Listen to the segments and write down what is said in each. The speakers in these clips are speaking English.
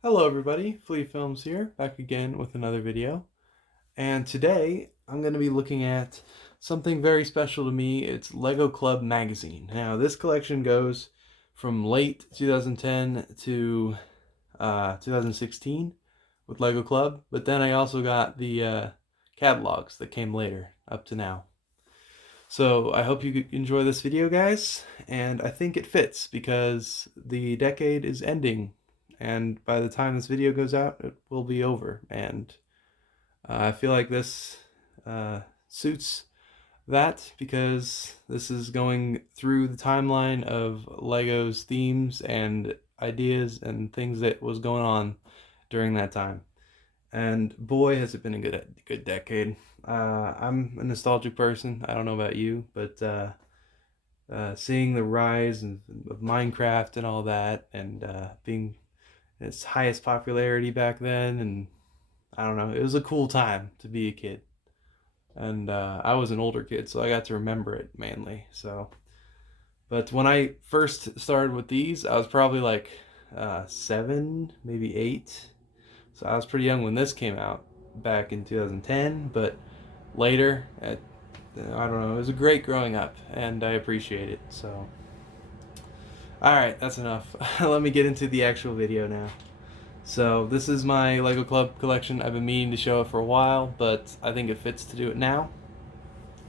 Hello everybody, Flea Films here, back again with another video. And today I'm going to be looking at something very special to me. It's Lego Club magazine. Now this collection goes from late 2010 to 2016 with Lego Club, but then I also got the catalogs that came later up to now. So I hope you enjoy this video, guys, and I think it fits because the decade is ending, and by the time this video goes out, it will be over, and I feel like this suits that because this is going through the timeline of Lego's themes and ideas and things that was going on during that time. And boy, has it been a good decade. I'm a nostalgic person. I don't know about you, but seeing the rise of Minecraft and all that, and being its highest popularity back then, and I don't know, it was a cool time to be a kid. And I was an older kid, so I got to remember it mainly. So, but when I first started with these, I was probably like 7, maybe 8. So I was pretty young when this came out back in 2010, but later, I don't know, it was a great growing up, and I appreciate it. So, alright, that's enough. Let me get into the actual video now. So this is my Lego Club collection. I've been meaning to show it for a while, but I think it fits to do it now.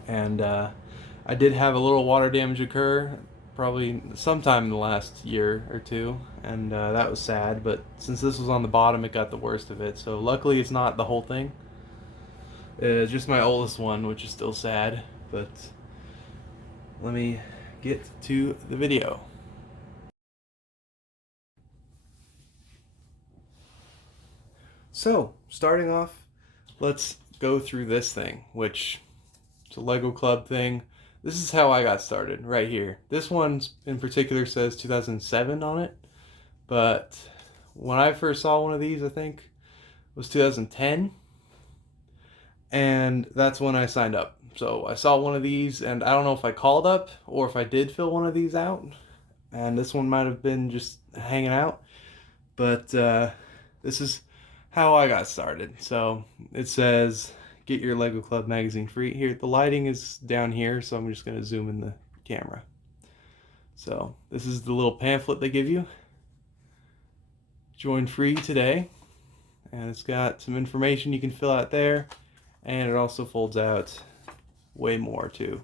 And I did have a little water damage occur probably sometime in the last year or two, and that was sad, but since this was on the bottom, it got the worst of it. So luckily it's not the whole thing. It's just my oldest one, which is still sad, but let me get to the video. So, starting off, let's go through this thing, which is a Lego Club thing. This is how I got started, right here. This one in particular says 2007 on it, but when I first saw one of these, I think, was 2010, and that's when I signed up. So I saw one of these, and I don't know if I called up or if I did fill one of these out, and this one might have been just hanging out, but this is how I got started. So it says, get your Lego Club magazine free. Here, the lighting is down here, so I'm just going to zoom in the camera. So this is the little pamphlet they give you. Join free today. And it's got some information you can fill out there. And it also folds out way more too.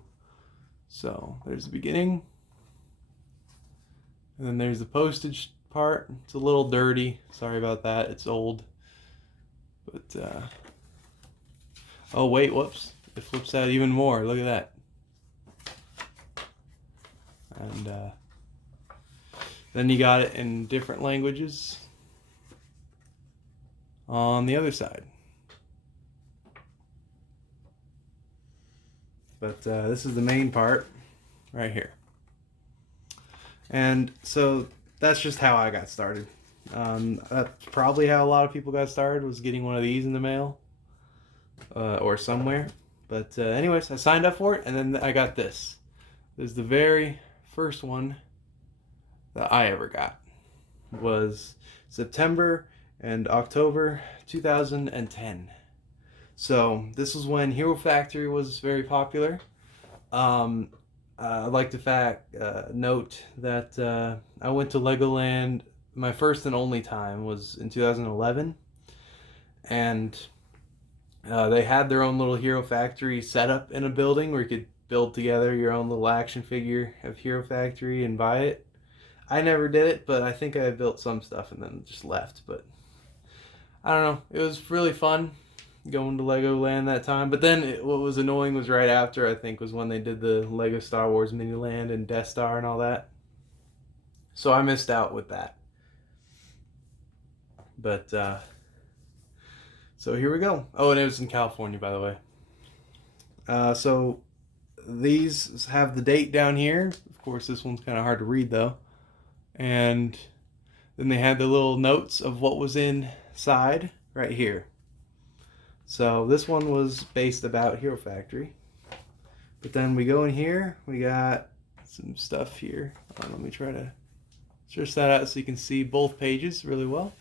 So there's the beginning. And then there's the postage part. It's a little dirty. Sorry about that. It's old. But, oh wait, whoops. It flips out even more. Look at that. And then you got it in different languages on the other side. But this is the main part right here. And so that's just how I got started. That's probably how a lot of people got started, was getting one of these in the mail or somewhere. But anyways, I signed up for it, and then I got this. This is the very first one that I ever got. It was September and October 2010. So this was when Hero Factory was very popular. I'd like to note that I went to Legoland. My first and only time was in 2011, and they had their own little Hero Factory set up in a building where you could build together your own little action figure of Hero Factory and buy it. I never did it, but I think I built some stuff and then just left. But I don't know. It was really fun going to Legoland that time. But then what was annoying was right after, I think, was when they did the Lego Star Wars Miniland and Death Star and all that. So I missed out with that. But so here we go. Oh, and it was in California, by the way. So these have the date down here. Of course, this one's kind of hard to read though. And then they had the little notes of what was inside right here. So this one was based about Hero Factory. But then we go in here, we got some stuff here. Let me try to stretch that out so you can see both pages really well.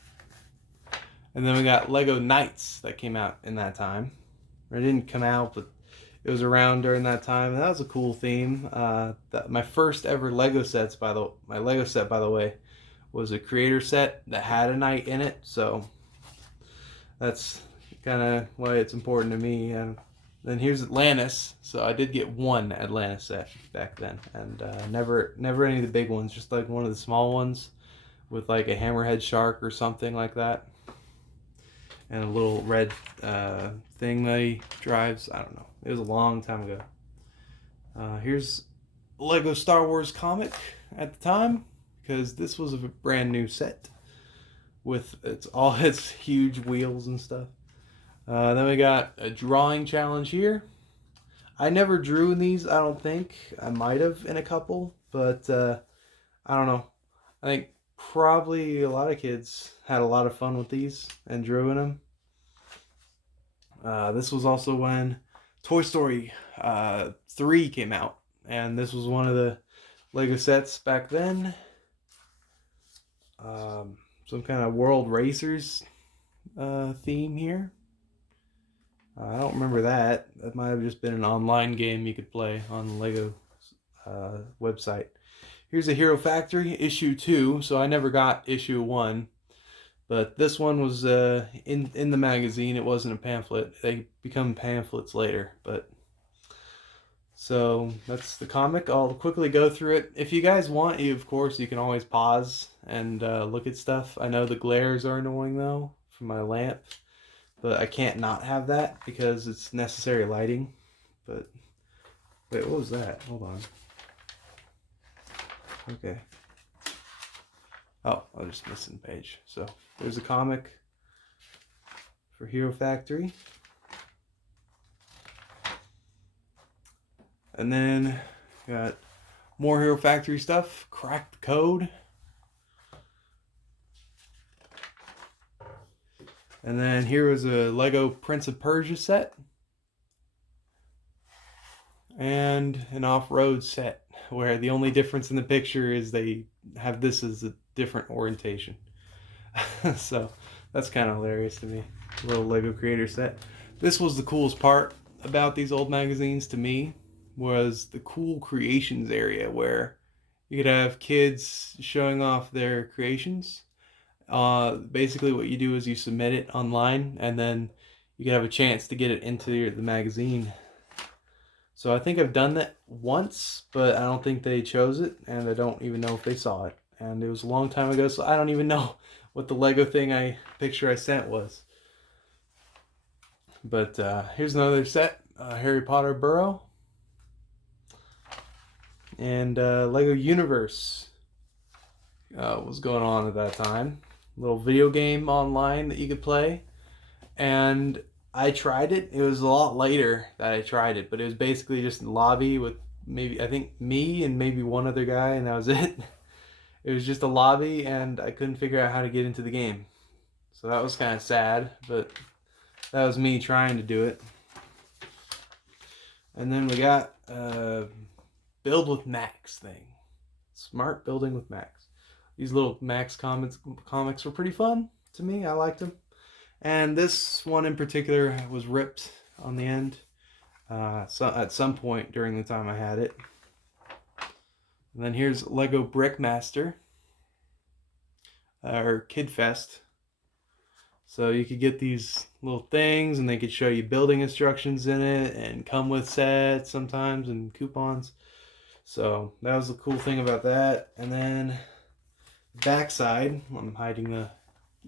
And then we got Lego Knights that came out in that time. Or it didn't come out, but it was around during that time. And that was a cool theme. My first ever Lego sets, my Lego set, by the way, was a creator set that had a knight in it. So that's kind of why it's important to me. And then here's Atlantis. So I did get one Atlantis set back then, and never any of the big ones. Just like one of the small ones with like a hammerhead shark or something like that, and a little red thing that he drives. I don't know. It was a long time ago. Here's Lego Star Wars comic at the time, because this was a brand new set with all its huge wheels and stuff. Then we got a drawing challenge here. I never drew in these, I don't think. I might have in a couple, but I don't know. I think probably a lot of kids had a lot of fun with these and drew in them. This was also when Toy Story 3 came out, and this was one of the Lego sets back then. Some kind of World Racers theme here. I don't remember that. That might have just been an online game you could play on the Lego website. Here's a Hero Factory issue 2. So I never got issue 1, but this one was in the magazine. It wasn't a pamphlet. They become pamphlets later, but so that's the comic. I'll quickly go through it. If you guys want, of course, you can always pause and look at stuff. I know the glares are annoying though from my lamp, but I can't not have that because it's necessary lighting. But wait, what was that? Hold on. Okay. Oh, I was just missing a page. So there's a comic for Hero Factory. And then got more Hero Factory stuff. Crack the Code. And then here was a Lego Prince of Persia set. And an off-road set, where the only difference in the picture is they have this as a different orientation. So that's kind of hilarious to me. A little Lego creator set. This was the coolest part about these old magazines to me, was the cool creations area where you could have kids showing off their creations. Basically what you do is you submit it online, and then you could have a chance to get it into the magazine. So I think I've done that once, but I don't think they chose it, and I don't even know if they saw it. And it was a long time ago, so I don't even know what the Lego picture I sent was. But here's another set, Harry Potter Burrow. And Lego Universe was going on at that time. A little video game online that you could play. And I tried it. It was a lot later that I tried it, but it was basically just a lobby with maybe, I think, me and maybe one other guy, and that was it. It was just a lobby, and I couldn't figure out how to get into the game. So that was kind of sad, but that was me trying to do it. And then we got Build with Max thing. Smart building with Max. These little Max comics were pretty fun to me. I liked them. And this one in particular was ripped on the end. So at some point during the time I had it. And then here's Lego Brickmaster. Or Kid Fest. So you could get these little things, and they could show you building instructions in it, and come with sets sometimes, and coupons. So that was the cool thing about that. And then backside, I'm hiding the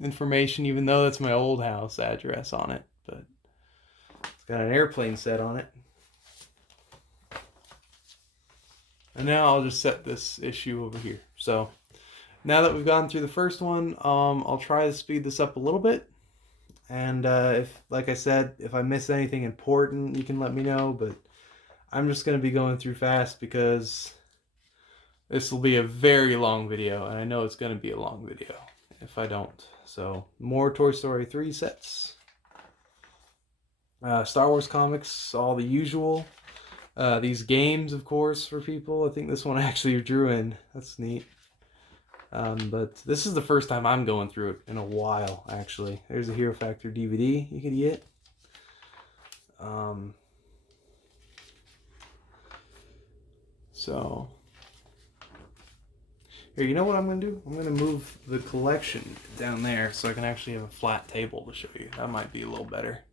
information, even though that's my old house address on it, but it's got an airplane set on it. And now I'll just set this issue over here. So now that we've gone through the first one, I'll try to speed this up a little bit. And if, like I said, if I miss anything important, you can let me know, but I'm just going to be going through fast because this will be a very long video, and I know it's going to be a long video if I don't. So more Toy Story 3 sets, Star Wars comics, all the usual. These games, of course, for people. I think this one I actually drew in. That's neat. But this is the first time I'm going through it in a while, actually. There's a Hero Factor DVD you could get. So, here, you know what I'm going to do? I'm going to move the collection down there so I can actually have a flat table to show you. That might be a little better.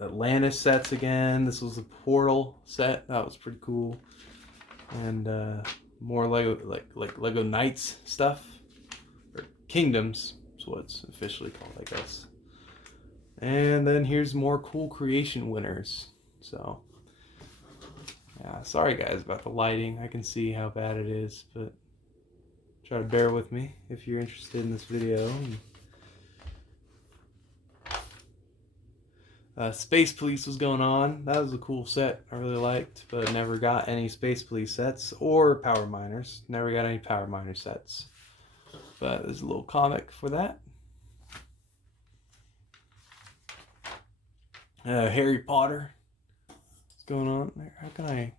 Atlantis Sets again. This was the Portal set. That was pretty cool. And more Lego, like Lego Knights stuff. Or Kingdoms is what it's officially called, I guess. And then here's more cool creation winners. So, yeah, sorry guys about the lighting. I can see how bad it is, but try to bear with me if you're interested in this video. Space Police was going on. That was a cool set I really liked, but never got any Space Police sets or Power Miners. Never got any Power Miner sets. But there's a little comic for that. Harry Potter. What's going on there? How can I...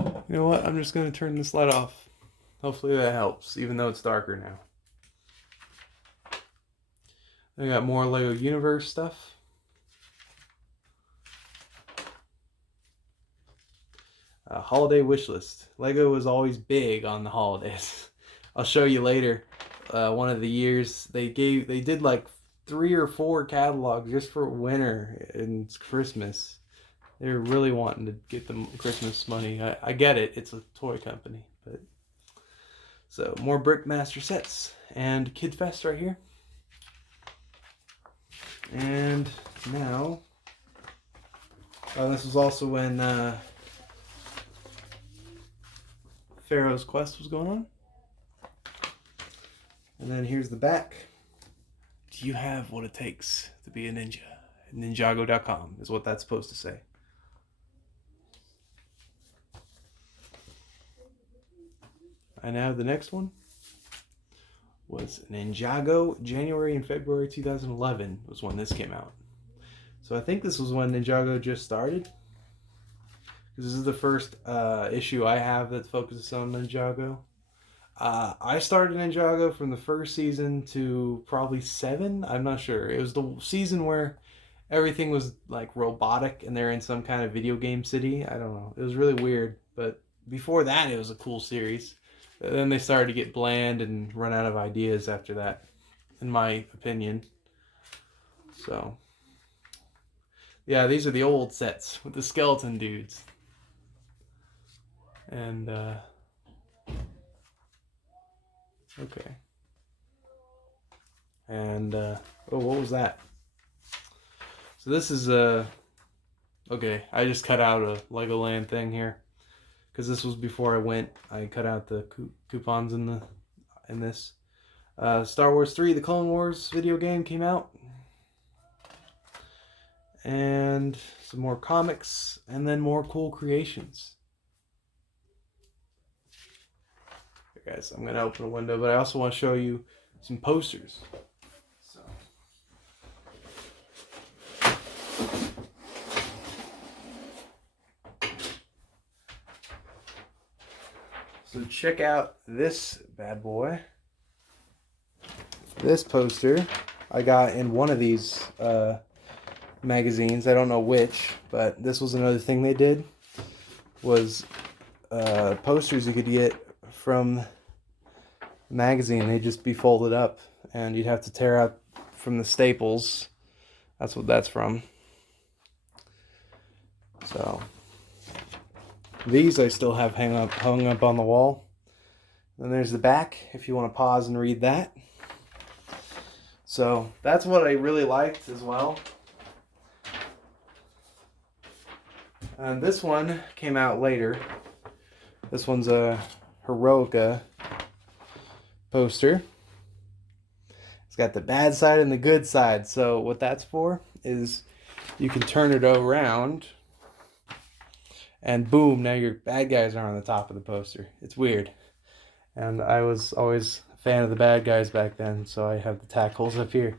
You know what? I'm just going to turn this light off. Hopefully that helps, even though it's darker now. I got more Lego Universe stuff. Holiday wish list. Lego was always big on the holidays. I'll show you later. One of the years they did like 3 or 4 catalogs just for winter and Christmas. They were really wanting to get the Christmas money. I get it. It's a toy company, but so more Brickmaster sets and Kid Fest right here. And now, this was also when Pharaoh's Quest was going on. And then here's the back. Do you have what it takes to be a ninja? Ninjago.com is what that's supposed to say. And now the next one was Ninjago. January and February 2011 was when this came out. So I think this was when Ninjago just started. Because this is the first issue I have that focuses on Ninjago. I started Ninjago from the first season to probably 7. I'm not sure. It was the season where everything was like robotic and they're in some kind of video game city. I don't know. It was really weird. But before that, it was a cool series. Then they started to get bland and run out of ideas after that, in my opinion. So, yeah, these are the old sets with the skeleton dudes. And, okay. And, oh, what was that? So this is, okay, I just cut out a Legoland thing here. Because this was before I went. I cut out the coupons in this. Star Wars 3, the Clone Wars video game came out. And some more comics. And then more cool creations. Here, guys, I'm going to open a window. But I also want to show you some posters. So check out this bad boy. This poster I got in one of these magazines. I don't know which, but this was another thing they did. Was posters you could get from the magazine. They'd just be folded up and you'd have to tear out from the staples. That's what that's from. So these I still have hung up on the wall. Then there's the back, if you want to pause and read that. So that's what I really liked as well. And this one came out later. This one's a Heroica poster. It's got the bad side and the good side. So what that's for is you can turn it around and boom, now your bad guys are on the top of the poster. It's weird. And I was always a fan of the bad guys back then, so I have the tack holes up here.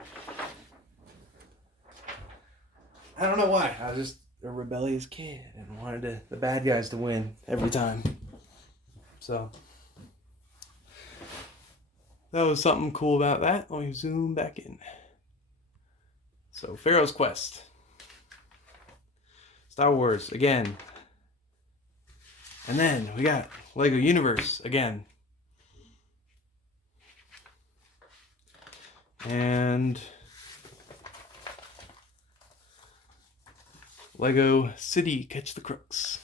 I don't know why. a rebellious kid and wanted the bad guys to win every time. So that was something cool about that. Let me zoom back in. So Pharaoh's Quest, Star Wars again, and then we got Lego Universe again, and Lego City Catch the Crooks.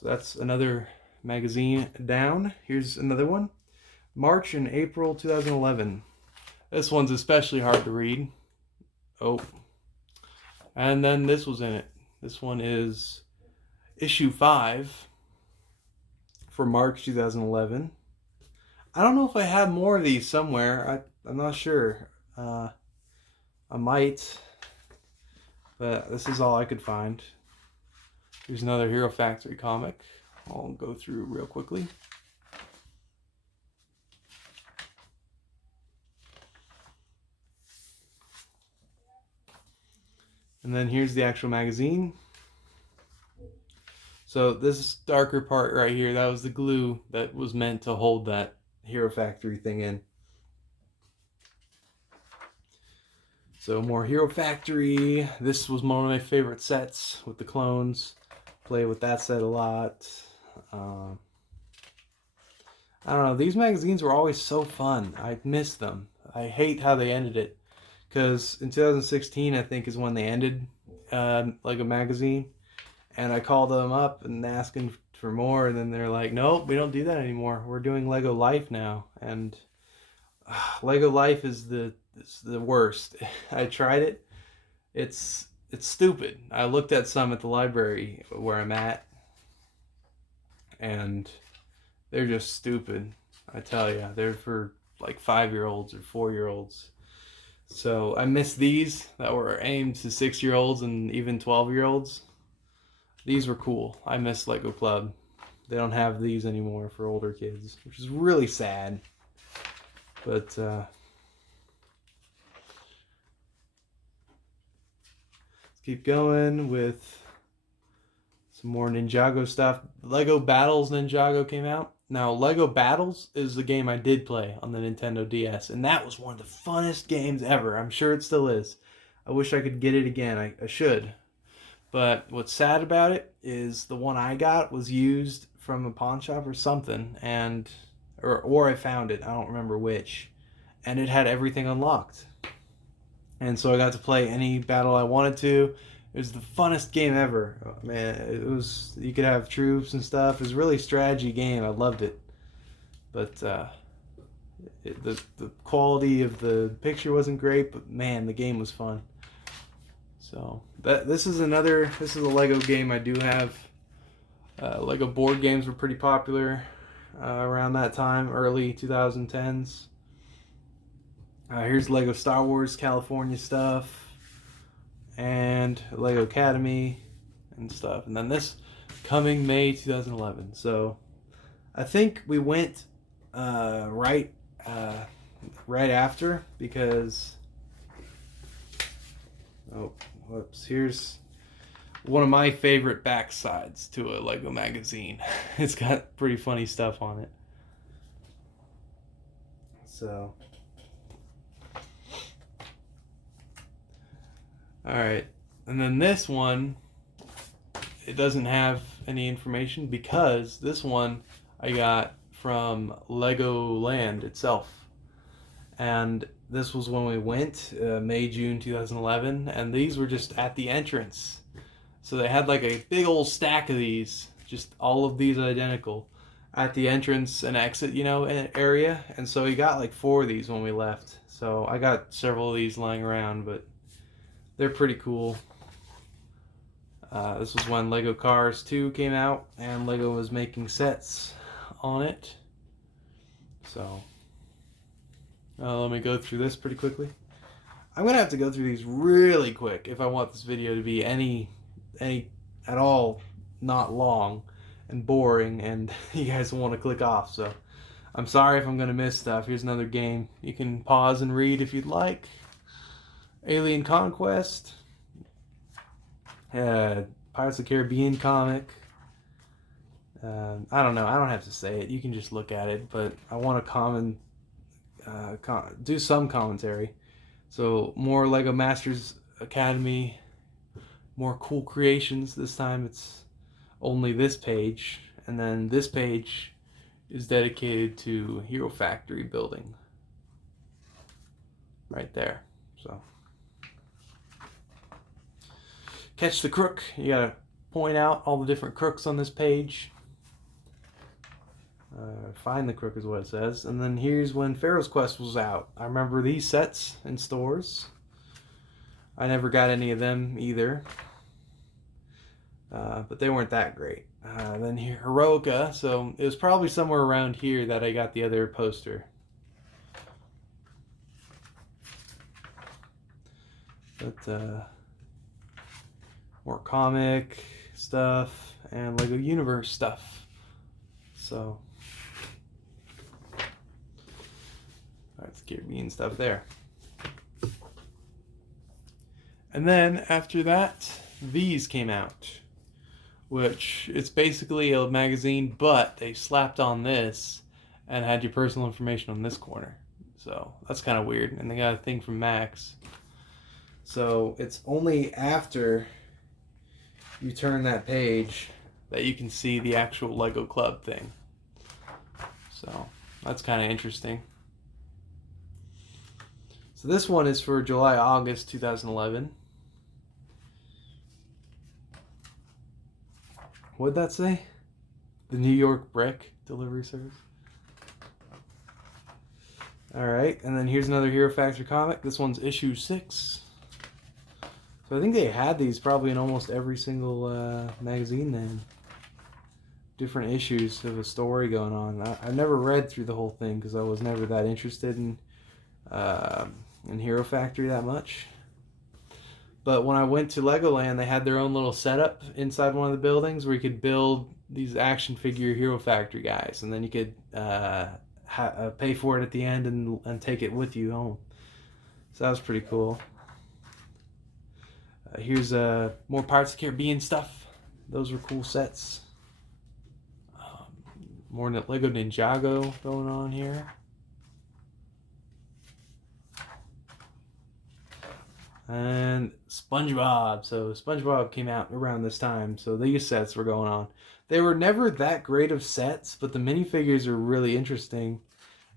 So that's another magazine down. Here's another one. March and April 2011. This one's especially hard to read. Oh. And then this was in it. This one is issue 5 for March 2011. I don't know if I have more of these somewhere. I'm not sure. I might. But this is all I could find. Here's another Hero Factory comic. I'll go through real quickly. And then here's the actual magazine. So this darker part right here, that was the glue that was meant to hold that Hero Factory thing in. So more Hero Factory. This was one of my favorite sets with the clones. Play with that set a lot. I don't know. These magazines were always so fun. I miss them. I hate how they ended it. Because in 2016, I think, is when they ended Lego Magazine. And I called them up and asking for more. And then they're like, nope, we don't do that anymore. We're doing Lego Life now. And Lego Life is the worst. I tried it. It's stupid. I looked at some at the library where I'm at, and they're just stupid. I tell you, they're for like 5-year-olds or 4-year-olds. So I miss these that were aimed to 6-year-olds and even 12-year-olds. These were cool. I miss Lego Club. They don't have these anymore for older kids, which is really sad. But keep going with some more Ninjago stuff. Lego Battles Ninjago came out. Now, Lego Battles is the game I did play on the Nintendo DS, and that was one of the funnest games ever. I'm sure it still is. I wish I could get it again. I should. But what's sad about it is the one I got was used from a pawn shop or something, and or I found it. I don't remember which. And it had everything unlocked. And so I got to play any battle I wanted to. It was the funnest game ever. Oh, man, it was, you could have troops and stuff. It was a really strategy game. I loved it. But the quality of the picture wasn't great, but man, the game was fun. So this is a Lego game I do have. Lego board games were pretty popular around that time, early 2010s. Here's Lego Star Wars California stuff, and Lego Academy and stuff. And then this coming May 2011. So I think we went right after, because here's one of my favorite backsides to a Lego magazine. It's got pretty funny stuff on it. So alright, and then this one, it doesn't have any information, because this one I got from Legoland itself. And this was when we went, May, June 2011, and these were just at the entrance. So they had like a big old stack of these, just all of these identical, at the entrance and exit, area. And so we got like 4 of these when we left. So I got several of these lying around, but they're pretty cool. This was when Lego Cars 2 came out, and Lego was making sets on it. So let me go through this pretty quickly. I'm gonna have to go through these really quick if I want this video to be any at all not long and boring, and you guys want to click off. So I'm sorry if I'm gonna miss stuff. Here's another game. You can pause and read if you'd like. Alien Conquest. Pirates of the Caribbean comic. I don't know. I don't have to say it. You can just look at it. But I want to do some commentary. So more Lego Masters Academy, more cool creations. This time it's only this page, and then this page is dedicated to Hero Factory building. Right there. So catch the crook. You gotta point out all the different crooks on this page. Find the crook is what it says. And then here's when Pharaoh's Quest was out. I remember these sets in stores. I never got any of them either. But they weren't that great. Then here, Heroica. So it was probably somewhere around here that I got the other poster. But more comic stuff and Lego Universe stuff. So that's Caribbean stuff there. And then after that, these came out, which it's basically a magazine, but they slapped on this and had your personal information on this corner. So that's kind of weird. And they got a thing from Max. So it's only after you turn that page that you can see the actual Lego Club thing. So that's kind of interesting. So this one is for July, August 2011. What'd that say? The New York Brick Delivery Service. Alright, and then here's another Hero Factory comic. This one's issue 6. So I think they had these probably in almost every single magazine then. Different issues of a story going on. I never read through the whole thing because I was never that interested in Hero Factory that much. But when I went to Legoland, they had their own little setup inside one of the buildings where you could build these action figure Hero Factory guys, and then you could pay for it at the end and take it with you home. So that was pretty cool. Here's more Pirates of the Caribbean stuff. Those were cool sets. More Lego Ninjago going on here. And Spongebob. So Spongebob came out around this time. So these sets were going on. They were never that great of sets, but the minifigures are really interesting.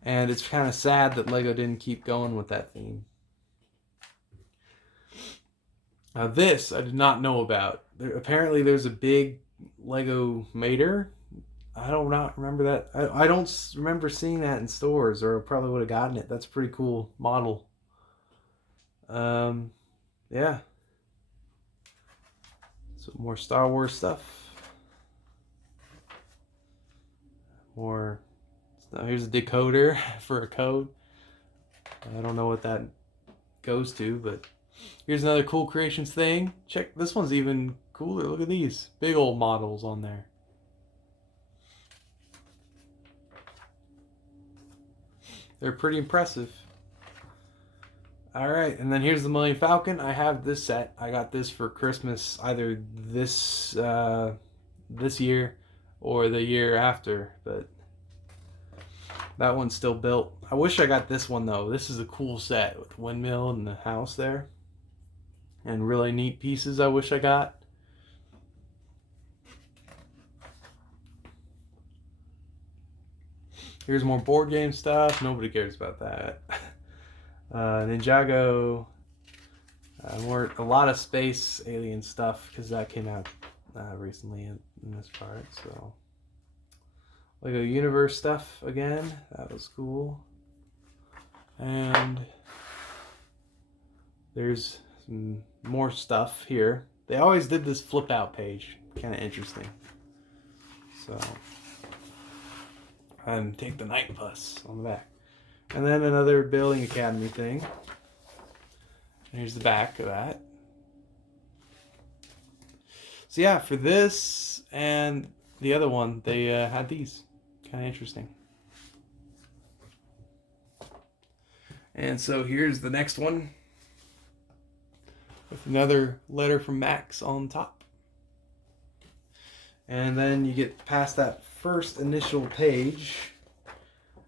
And it's kind of sad that Lego didn't keep going with that theme. Now this I did not know about. Apparently there's a big Lego Mater. I don't not remember that. I don't remember seeing that in stores, or I probably would have gotten it. That's a pretty cool model. Yeah. So more Star Wars stuff. More. Here's a decoder for a code. I don't know what that goes to, but here's another cool creations thing. Check, this one's even cooler. Look at these big old models on there. They're pretty impressive. Alright, and then here's the Millennium Falcon. I have this set. I got this for Christmas either this year or the year after, but that one's still built. I wish I got this one though. This is a cool set with the windmill and the house there. And really neat pieces I wish I got. Here's more board game stuff. Nobody cares about that. Ninjago. A lot of space alien stuff because that came out recently in this part. So Lego Universe stuff again. That was cool. And there's some more stuff here. They always did this flip out page. Kind of interesting. So. And take the night bus on the back. And then another Building Academy thing. And here's the back of that. So yeah, for this and the other one, they had these. Kind of interesting. And so here's the next one. with another letter from Max on top. And then you get past that first initial page,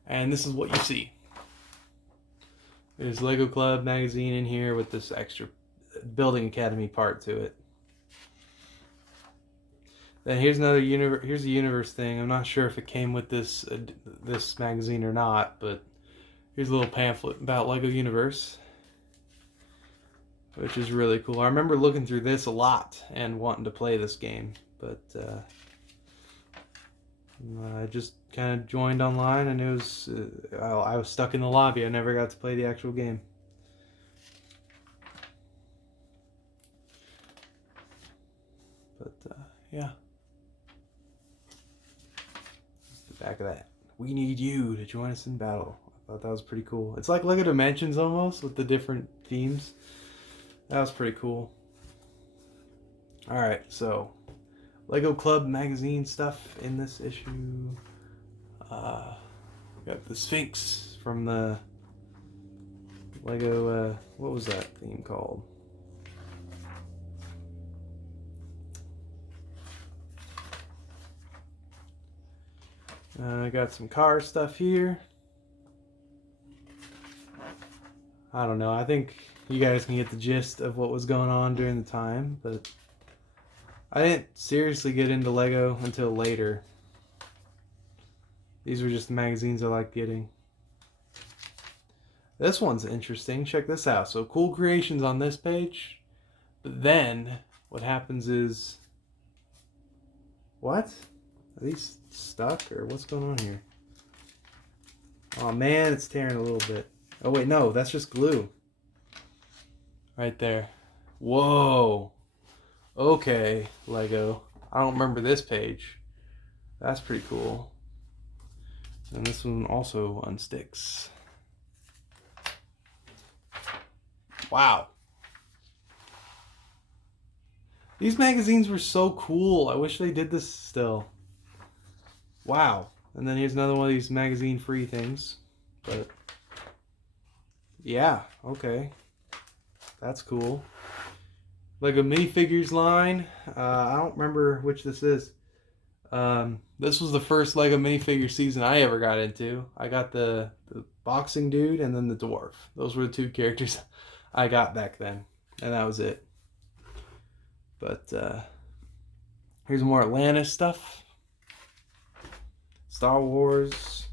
and this is what you see. There's Lego Club magazine in here with this extra Building Academy part to it. Then here's another universe. Here's the universe thing. I'm not sure if it came with this this magazine or not, but here's a little pamphlet about Lego Universe, which is really cool. I remember looking through this a lot and wanting to play this game, but I just kind of joined online, and it was I was stuck in the lobby. I never got to play the actual game. But yeah. Back of that. We need you to join us in battle. I thought that was pretty cool. It's like Lego Dimensions almost, with the different themes. That was pretty cool. Alright, so Lego Club magazine stuff in this issue. Got the Sphinx from the Lego, what was that theme called? I got some car stuff here. I don't know. I think you guys can get the gist of what was going on during the time, but I didn't seriously get into Lego until later. These were just the magazines I liked getting. This one's interesting. Check this out. So cool creations on this page, but then what happens is... What? Are these stuck, or what's going on here? Oh man, it's tearing a little bit. Oh wait, no, that's just glue. Right there. Whoa. Okay, Lego. I don't remember this page. That's pretty cool. And this one also unsticks. Wow. These magazines were so cool. I wish they did this still. Wow. And then here's another one of these magazine free things. But yeah, okay. That's cool. Lego Minifigures line. I don't remember which this is. This was the first Lego minifigure season I ever got into. I got the boxing dude and then the dwarf. Those were the two characters I got back then. And that was it. But here's more Atlantis stuff. Star Wars.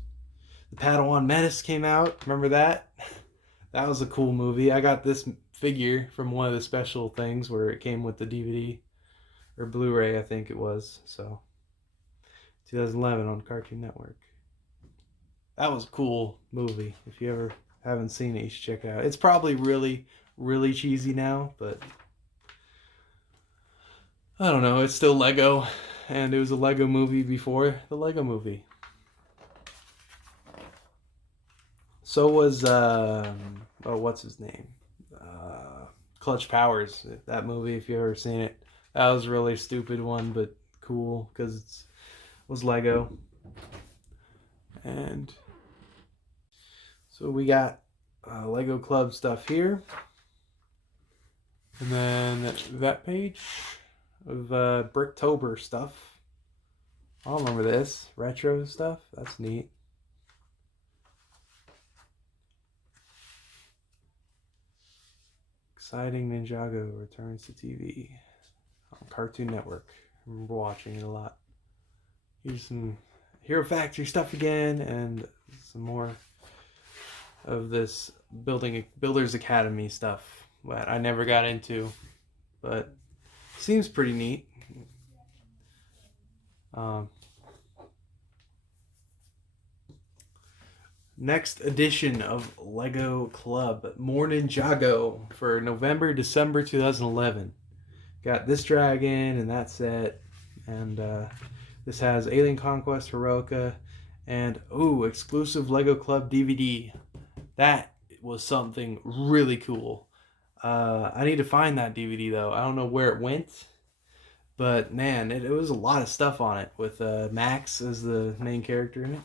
The Padawan Menace came out. Remember that? That was a cool movie. I got this figure from one of the special things where it came with the DVD. Or Blu-ray, I think it was. So 2011 on Cartoon Network. That was a cool movie. If you ever haven't seen it, you should check it out. It's probably really, really cheesy now, but I don't know. It's still Lego, and it was a Lego movie before the Lego movie. So was what's his name? Clutch Powers. That movie, if you've ever seen it, that was a really stupid one, but cool because it was Lego. And so we got Lego Club stuff here, and then that page of Bricktober stuff. I don't remember this. Retro stuff. That's neat. Exciting Ninjago returns to TV on Cartoon Network. I remember watching it a lot. Here's some Hero Factory stuff again, and some more of this Builders Academy stuff that I never got into, but seems pretty neat. Next edition of Lego Club, more Ninjago for November, December 2011. Got this dragon and that set, and this has Alien Conquest, Heroica, and exclusive Lego Club DVD. That was something really cool. I need to find that DVD though. I don't know where it went, but man, it was a lot of stuff on it with Max as the main character in it.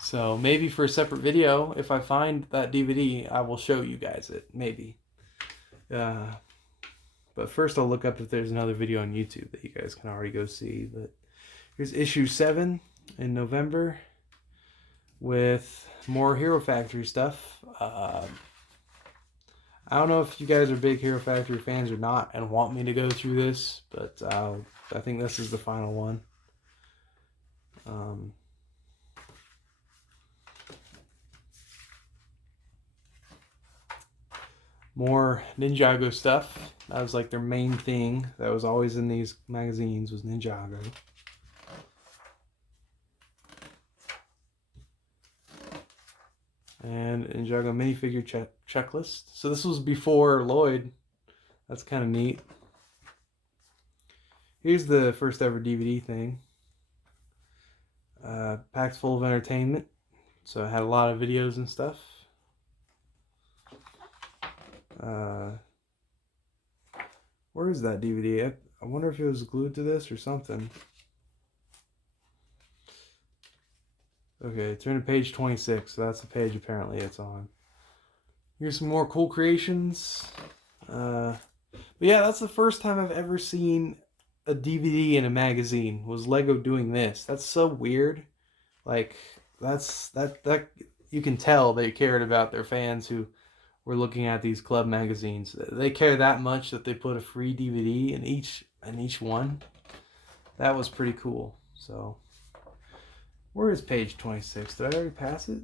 So maybe for a separate video, if I find that DVD, I will show you guys it. Maybe. But first I'll look up if there's another video on YouTube that you guys can already go see. But here's issue 7 in November with more Hero Factory stuff. I don't know if you guys are big Hero Factory fans or not and want me to go through this, but I think this is the final one. More Ninjago stuff. That was like their main thing that was always in these magazines, was Ninjago. And Ninjago minifigure checklist. So this was before Lloyd. That's kind of neat. Here's the first ever DVD thing. Packed full of entertainment. So it had a lot of videos and stuff. Where is that DVD? I wonder if it was glued to this or something. Okay, turn to page 26. So that's the page apparently it's on. Here's some more cool creations. But yeah, that's the first time I've ever seen a DVD in a magazine. Was Lego doing this? That's so weird. Like that you can tell they cared about their fans who were looking at these club magazines. They care that much that they put a free DVD in each one. That was pretty cool. So where is page 26? Did I already pass it?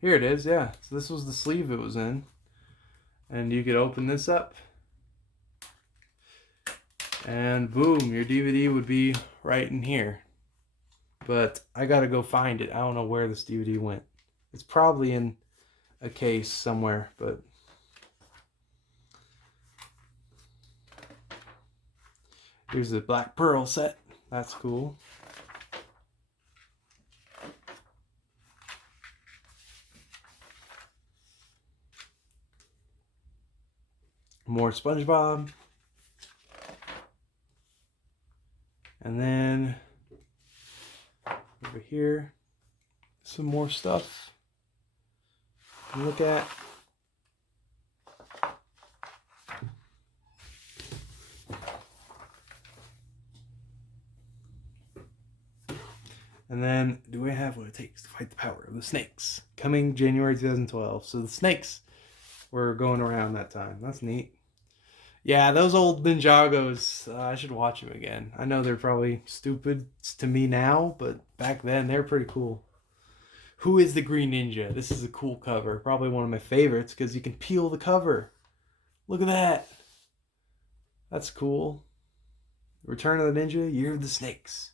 Here it is, yeah. So this was the sleeve it was in. And you could open this up. And boom, your DVD would be right in here. But I gotta go find it. I don't know where this DVD went. It's probably in a case somewhere, but here's the Black Pearl set. That's cool. More Spongebob. And then over here, some more stuff to look at. And then, do we have what it takes to fight the power of the snakes? Coming January 2012. So the snakes were going around that time. That's neat. Yeah, those old Ninjagos, I should watch them again. I know they're probably stupid to me now, but back then they're pretty cool. Who is the Green Ninja? This is a cool cover. Probably one of my favorites because you can peel the cover. Look at that. That's cool. Return of the Ninja, Year of the Snakes.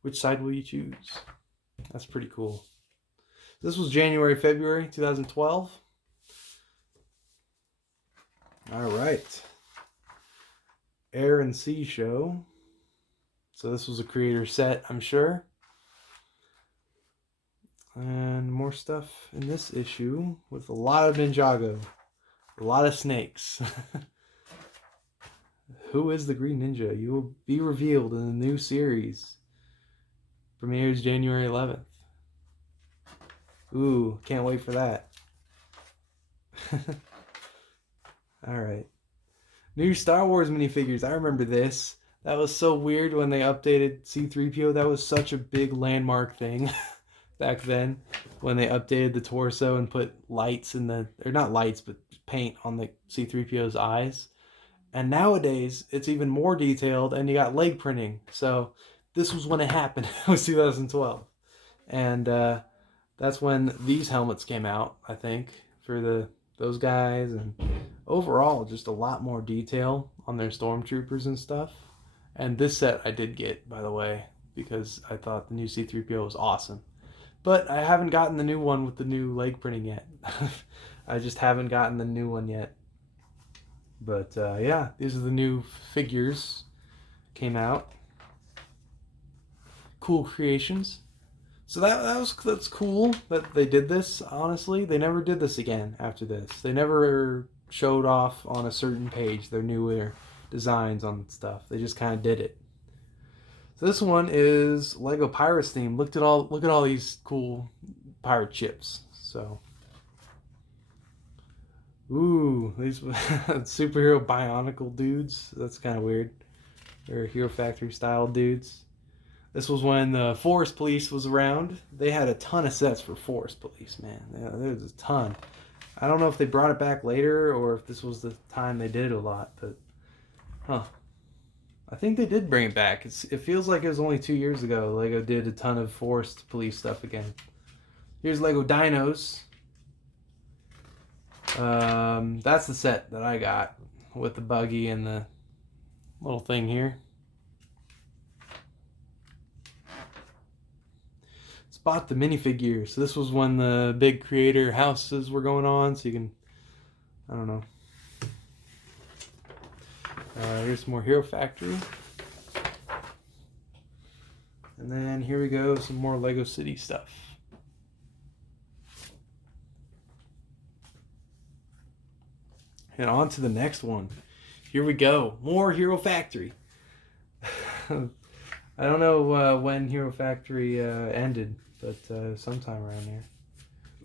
Which side will you choose? That's pretty cool. This was January, February 2012. All right. Air and Sea show. So this was a creator set, I'm sure. And more stuff in this issue with a lot of Ninjago. A lot of snakes. Who is the Green Ninja? You will be revealed in the new series. Premieres January 11th. Ooh, can't wait for that. Alright. New Star Wars minifigures. I remember this. That was so weird when they updated C-3PO. That was such a big landmark thing back then. When they updated the torso and put lights in the... Or not lights, but paint on the C-3PO's eyes. And nowadays, it's even more detailed and you got leg printing. So this was when it happened. It was 2012. And that's when these helmets came out, I think, for those guys. And overall, just a lot more detail on their stormtroopers and stuff. And this set I did get, by the way, because I thought the new C-3PO was awesome. But I haven't gotten the new one with the new leg printing yet. I just haven't gotten the new one yet. But yeah, these are the new figures. Came out. Cool creations. So that's cool that they did this, honestly. They never did this again after this. They never showed off on a certain page their newer designs on stuff. They just kind of did it. So this one is Lego Pirates themed. Look at all these cool pirate ships. So, ooh, these superhero bionicle dudes. That's kind of weird. They're Hero Factory style dudes. This was when the Forest Police was around. They had a ton of sets for Forest Police, man. Yeah, there's a ton. I don't know if they brought it back later or if this was the time they did it a lot, but huh. I think they did bring it back. It feels like it was only 2 years ago. Lego did a ton of Forest Police stuff again. Here's Lego Dinos. That's the set that I got with the buggy and the little thing here. Spot the minifigures. So this was when the big creator houses were going on, so you can, I don't know. Here's some more Hero Factory. And then here we go, some more Lego City stuff. And on to the next one. Here we go, more Hero Factory. I don't know when Hero Factory ended, but sometime around there.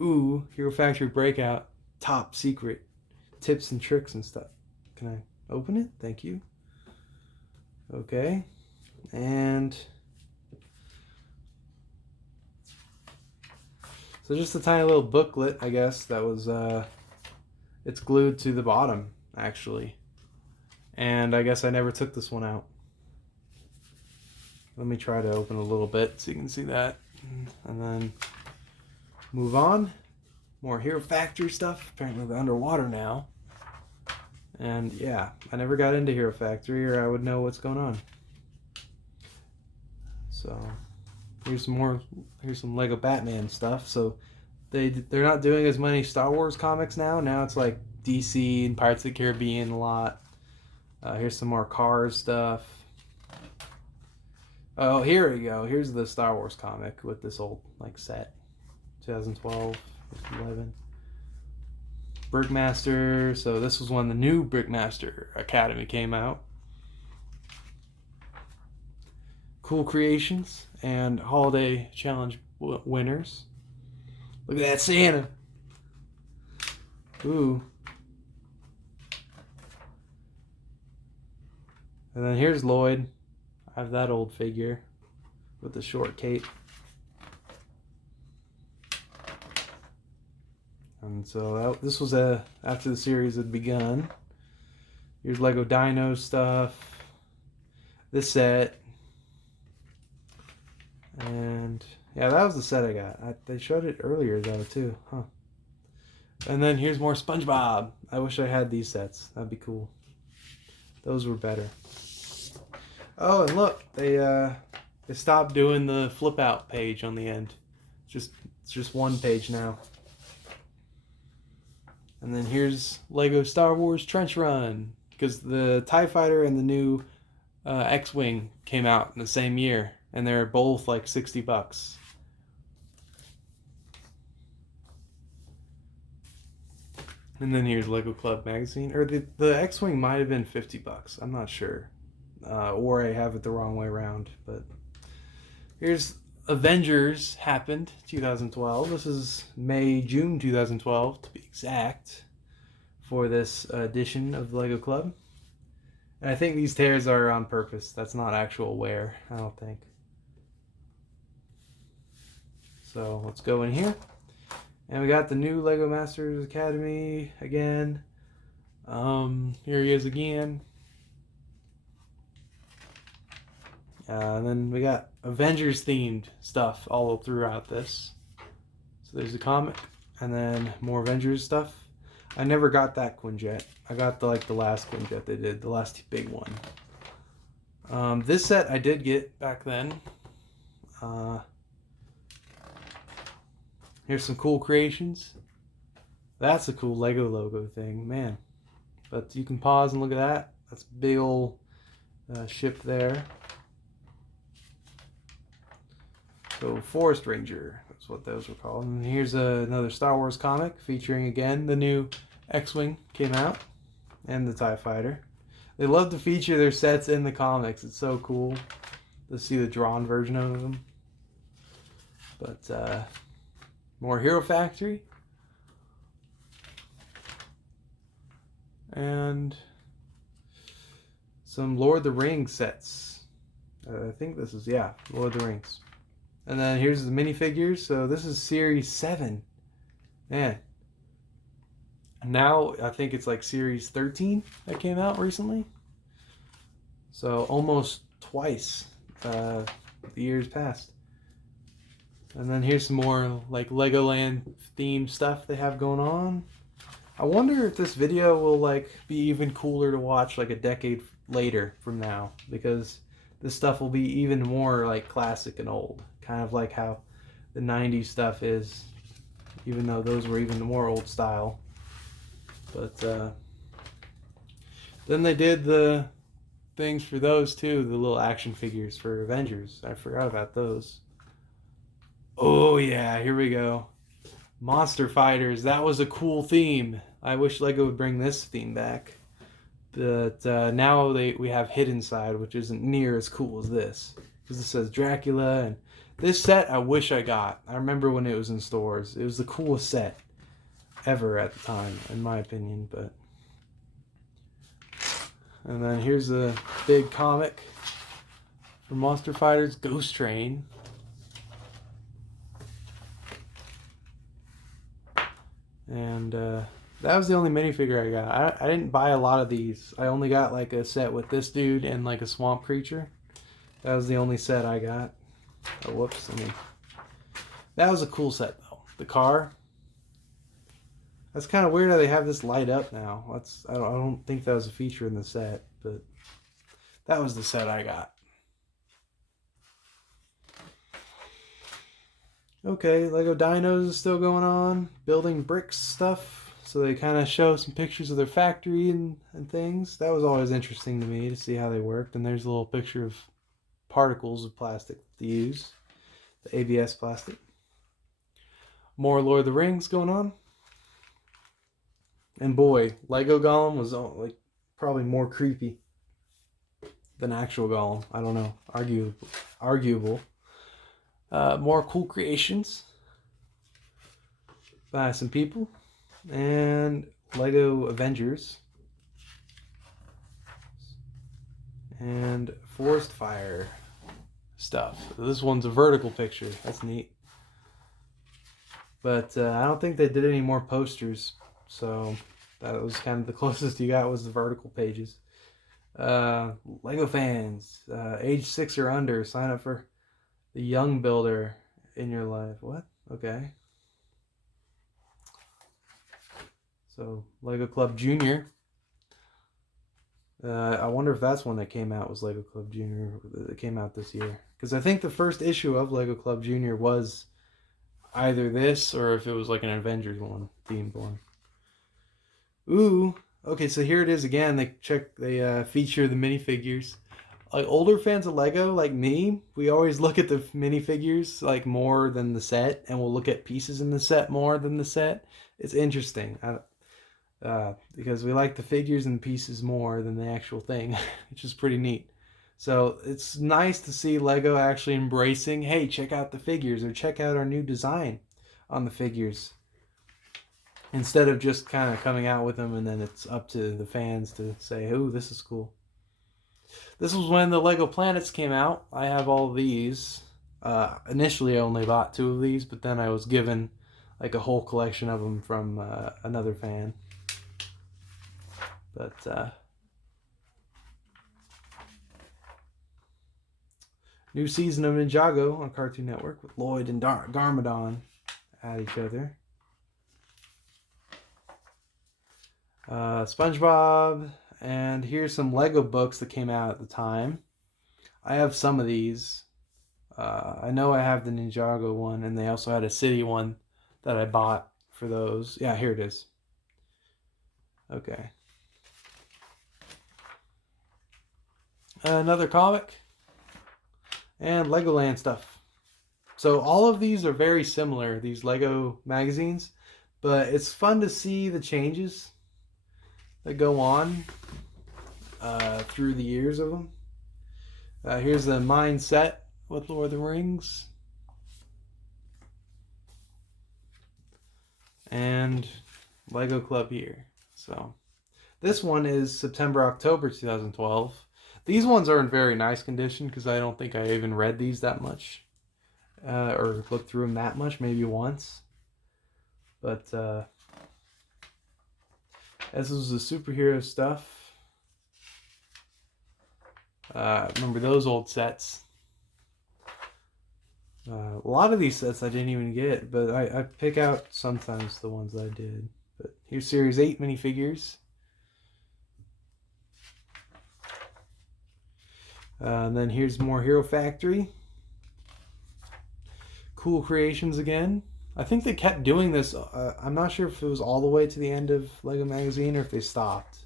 Ooh, Hero Factory Breakout, top secret, tips and tricks and stuff. Can I open it? Thank you. Okay, and so just a tiny little booklet, I guess, that was, it's glued to the bottom, actually. And I guess I never took this one out. Let me try to open a little bit so you can see that. And then move on. More Hero Factory stuff. Apparently they're underwater now. And yeah, I never got into Hero Factory or I would know what's going on. So here's some Lego Batman stuff. So they're not doing as many Star Wars comics now. Now it's like DC and Pirates of the Caribbean a lot. Here's some more Cars stuff. Oh, here we go. Here's the Star Wars comic with this old like set. 2012, 11. Brickmaster. So this was when the new Brickmaster Academy came out. Cool creations and holiday challenge winners. Look at that Santa. Ooh. And then here's Lloyd. I have that old figure with the short cape. And so this was after the series had begun. Here's Lego Dino stuff. This set. And yeah, that was the set I got. They showed it earlier though too, huh? And then here's more Spongebob. I wish I had these sets. That'd be cool. Those were better. Oh, and look, they stopped doing the flip out page on the end. It's just one page now. And then here's Lego Star Wars Trench Run, because the TIE Fighter and the new X-Wing came out in the same year, and they're both like $60. And then here's Lego Club magazine, or the X-Wing might have been $50. I'm not sure. Or I have it the wrong way around, but here's Avengers Happened 2012. This is June 2012 to be exact for this edition of the Lego Club. And I think these tears are on purpose. That's not actual wear, I don't think. So let's go in here. And we got the new Lego Masters Academy again. Here he is again. And then we got Avengers themed stuff all throughout this. So there's a comic, and then more Avengers stuff. I never got that Quinjet. I got the last Quinjet they did, the last big one. This set I did get back then. Here's some cool creations. That's a cool Lego logo thing, man. But you can pause and look at that. That's a big old ship there. So Forest Ranger, that's what those were called. And here's another Star Wars comic featuring again the new X-Wing came out and the TIE Fighter. They love to feature their sets in the comics. It's so cool. to see the drawn version of them. But more Hero Factory. And some Lord of the Rings sets. I think this is, yeah, Lord of the Rings. And then here's the minifigures. So this is Series 7. Man. Now I think it's like Series 13 that came out recently. So almost twice the years past. And then here's some more like Legoland themed stuff they have going on. I wonder if this video will like be even cooler to watch like a decade later from now, because this stuff will be even more like classic and old, kind of like how the 90s stuff is, even though those were even more old style. But then they did the things for those too, the little action figures for Avengers. I forgot about those. Oh yeah, here we go. Monster Fighters. That was a cool theme. I wish Lego would bring this theme back. But now we have Hidden Side, which isn't near as cool as this. Because this says Dracula. And this set I wish I got. I remember when it was in stores. It was the coolest set ever at the time, in my opinion. But and then here's a big comic for Monster Fighters, Ghost Train. And that was the only minifigure I got. I didn't buy a lot of these. I only got like a set with this dude and like a swamp creature. That was the only set I got. Oh, whoops. That was a cool set though. The car. That's kind of weird how they have this light up now. I don't think that was a feature in the set, but that was the set I got. Okay, Lego Dinos is still going on, building bricks stuff. So they kind of show some pictures of their factory and things. That was always interesting to me to see how they worked. And there's a little picture of particles of plastic to use, the ABS plastic. More Lord of the Rings going on. And boy, Lego Gollum was like probably more creepy than actual Gollum. I don't know, arguable. More cool creations by some people. And Lego Avengers. And forest fire stuff. This one's a vertical picture. That's neat. But I don't think they did any more posters. So that was kind of the closest you got was the vertical pages. Lego fans, age 6 or under, sign up for the Young Builder in your life. What? Okay. So, Lego Club Junior. I wonder if that's one that came out, was Lego Club Junior. That came out this year. Because I think the first issue of Lego Club Junior was either this or if it was like an Avengers one, themed one. Ooh. Okay, so here it is again. They feature the minifigures. Like older fans of Lego, like me, we always look at the minifigures like more than the set, and we'll look at pieces in the set more than the set. It's interesting because we like the figures and pieces more than the actual thing, which is pretty neat. So it's nice to see Lego actually embracing, hey, check out the figures or check out our new design on the figures, instead of just kind of coming out with them and then it's up to the fans to say, oh, this is cool. This was when the Lego Planets came out. I have all of these. Initially, I only bought 2 of these, but then I was given like a whole collection of them from another fan. But new season of Ninjago on Cartoon Network with Lloyd and Garmadon at each other. Spongebob. And here's some Lego books that came out at the time. I have some of these. I know I have the Ninjago one, and they also had a city one that I bought for those. Yeah, here it is. Okay. Another comic. And Legoland stuff. So all of these are very similar, these Lego magazines. But it's fun to see the changes that go on through the years of them. Here's the Mine set with Lord of the Rings. And Lego Club here. So this one is September-October 2012. These ones are in very nice condition because I don't think I even read these that much. Or looked through them that much, maybe once. But this was the superhero stuff. Remember those old sets. A lot of these sets I didn't even get, but I pick out sometimes the ones I did. But here's Series 8 minifigures. And then here's more Hero Factory. Cool creations again. I think they kept doing this. I'm not sure if it was all the way to the end of Lego Magazine or if they stopped.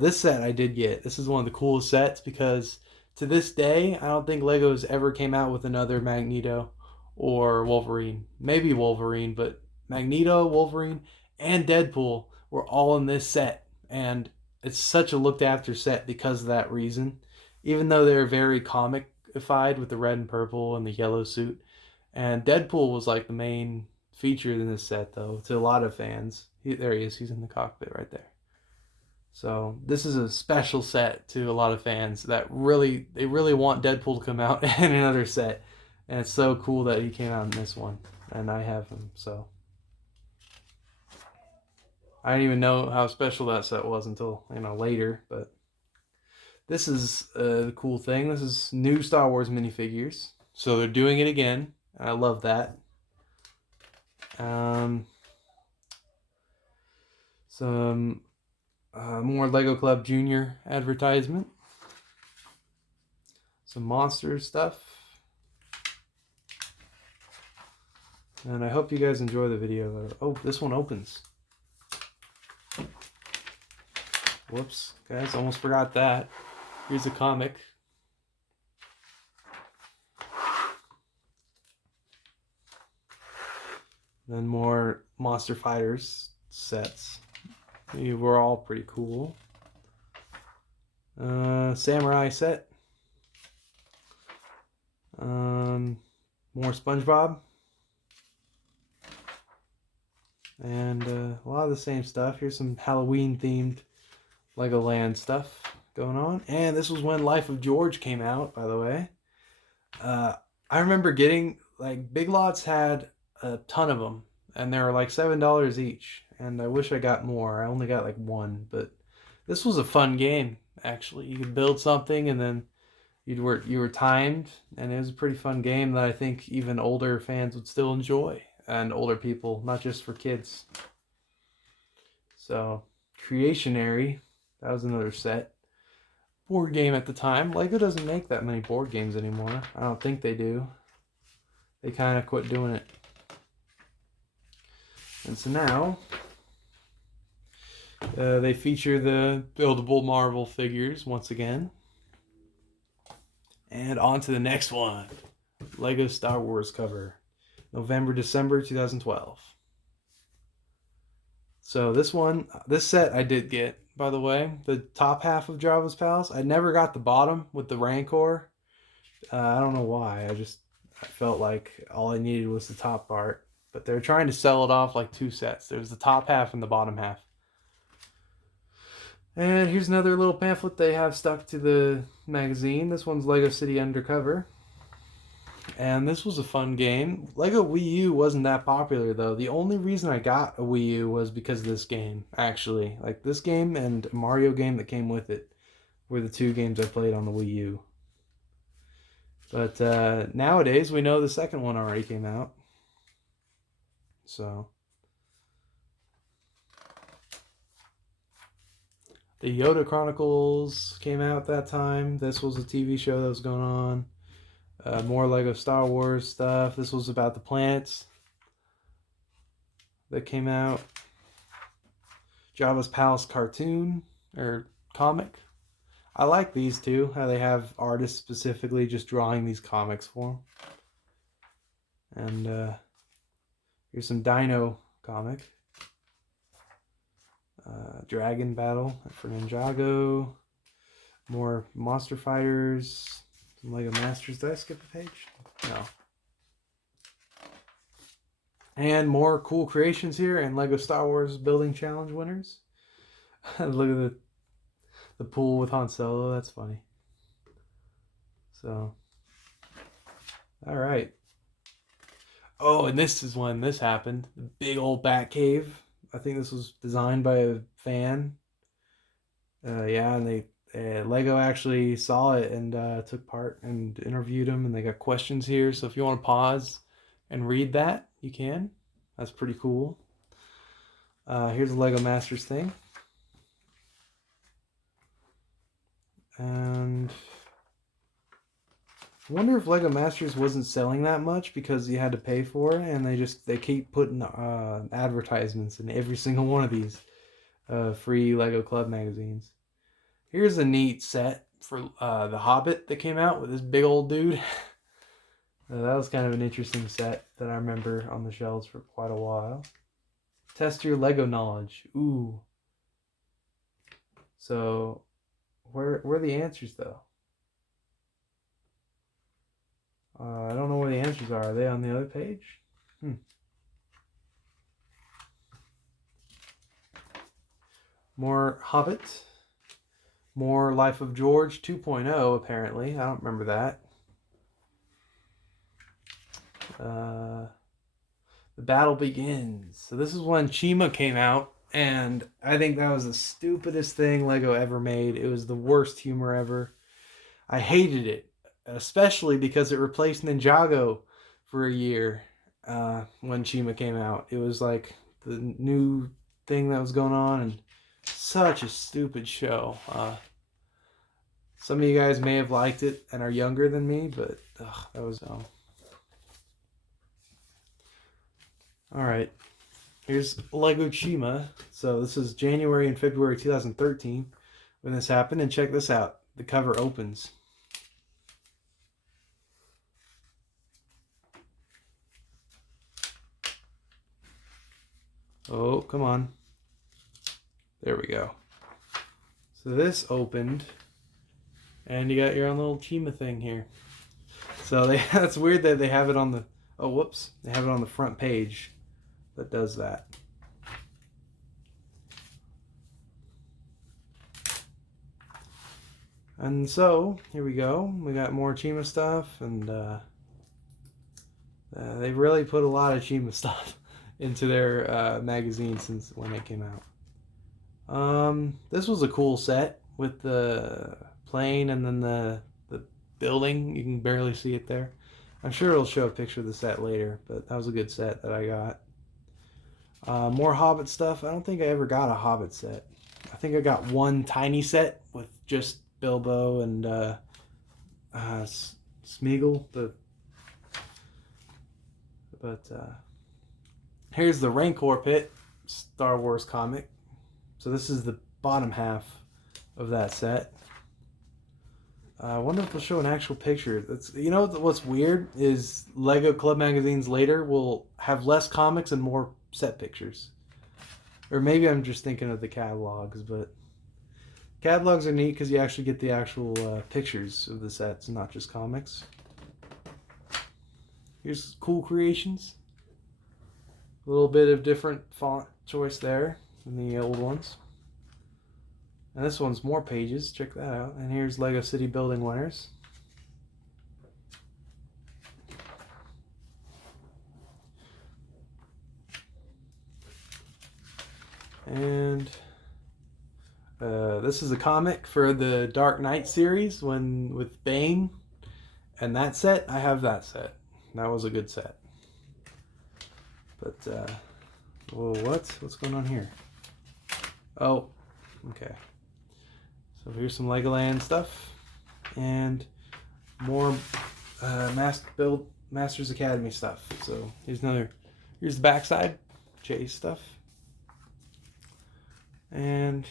This set I did get. This is one of the coolest sets because to this day, I don't think Lego's ever came out with another Magneto or Wolverine. Maybe Wolverine, but Magneto, Wolverine, and Deadpool were all in this set. And it's such a looked after set because of that reason. Even though they're very comic-ified with the red and purple and the yellow suit. And Deadpool was like the main feature in this set, though, to a lot of fans. There he is. He's in the cockpit right there. So this is a special set to a lot of fans that really want Deadpool to come out in another set. And it's so cool that he came out in this one. And I have him, so. I didn't even know how special that set was until, later, but this is the cool thing. This is new Star Wars minifigures. So they're doing it again. I love that. Some more Lego Club Junior advertisement. Some Monsters stuff. And I hope you guys enjoy the video. Oh, this one opens. Whoops, guys, almost forgot that. Here's a comic. Then more Monster Fighters sets. These were all pretty cool. Samurai set. More Spongebob. And a lot of the same stuff. Here's some Halloween themed Legoland stuff going on. And this was when Life of George came out, by the way. I remember getting, Big Lots had a ton of them. And they were like $7 each. And I wish I got more. I only got one. But this was a fun game, actually. You could build something and then you were timed. And it was a pretty fun game that I think even older fans would still enjoy. And older people, not just for kids. So, Creationary. That was another set. Board game at the time. Lego doesn't make that many board games anymore. I don't think they do. They kind of quit doing it. And so now, they feature the buildable Marvel figures once again. And on to the next one. Lego Star Wars cover. November, December 2012. So this set I did get, by the way. The top half of Jabba's Palace. I never got the bottom with the Rancor. I don't know why. I felt like all I needed was the top part. But they're trying to sell it off like two sets. There's the top half and the bottom half. And here's another little pamphlet they have stuck to the magazine. This one's Lego City Undercover. And this was a fun game. Lego Wii U wasn't that popular, though. The only reason I got a Wii U was because of this game, actually. This game and a Mario game that came with it were the two games I played on the Wii U. But nowadays, we know the second one already came out. So, the Yoda Chronicles came out that time. This was a TV show that was going on. More Lego Star Wars stuff. This was about the planets that came out. Jabba's Palace cartoon or comic. I like these two. How they have artists specifically just drawing these comics for them. And here's some Dino comic. Dragon Battle for Ninjago. More Monster Fighters, some Lego Masters. Did I skip a page? No. And more cool creations here and Lego Star Wars Building Challenge winners. Look at the pool with Han Solo. That's funny. So, all right. Oh, and this is when this happened. The big old bat cave. I think this was designed by a fan. Yeah, and Lego actually saw it and took part and interviewed him, and they got questions here. So if you want to pause and read that, you can. That's pretty cool. Here's the Lego Masters thing. And I wonder if Lego Masters wasn't selling that much because you had to pay for it, and they keep putting advertisements in every single one of these free Lego Club magazines. Here's a neat set for the Hobbit that came out with this big old dude. That was kind of an interesting set that I remember on the shelves for quite a while. Test your Lego knowledge. Ooh. So, where are the answers though? I don't know where the answers are. Are they on the other page? More Hobbit. More Life of George 2.0 apparently. I don't remember that. The battle begins. So this is when Chima came out, and I think that was the stupidest thing Lego ever made. It was the worst humor ever. I hated it, especially because it replaced Ninjago for a year when Chima came out. It was like the new thing that was going on, and such a stupid show. Some of you guys may have liked it and are younger than me, but that was dumb. Alright, here's Lego Chima. So this is January and February 2013 when this happened, and check this out. The cover opens. Oh, come on. There we go. So this opened, and you got your own little Chima thing here. So that's weird that they have it on the, oh whoops, they have it on the front page that does that. And so here we go. We got more Chima stuff, and they really put a lot of Chima stuff into their magazine since when they came out. This was a cool set with the plane and then the building. You can barely see it there. I'm sure it'll show a picture of the set later, but that was a good set that I got. More Hobbit stuff. I don't think I ever got a Hobbit set. I think I got one tiny set with just Bilbo and Smeagol. Here's the Rancor pit Star Wars comic. So this is the bottom half of that set. I wonder if they'll show an actual picture. You know what's weird is Lego Club magazines later will have less comics and more set pictures. Or maybe I'm just thinking of the catalogs, but catalogs are neat because you actually get the actual pictures of the sets, not just comics. Here's cool creations. A little bit of different font choice there than the old ones. And this one's more pages. Check that out. And here's Lego City Building winners. And this is a comic for the Dark Knight series with Bane. And that set, I have that set. That was a good set. But, whoa, what's going on here? Oh, okay. So here's some Legoland stuff, and more Masters Academy stuff. So here's the backside, Chase stuff, and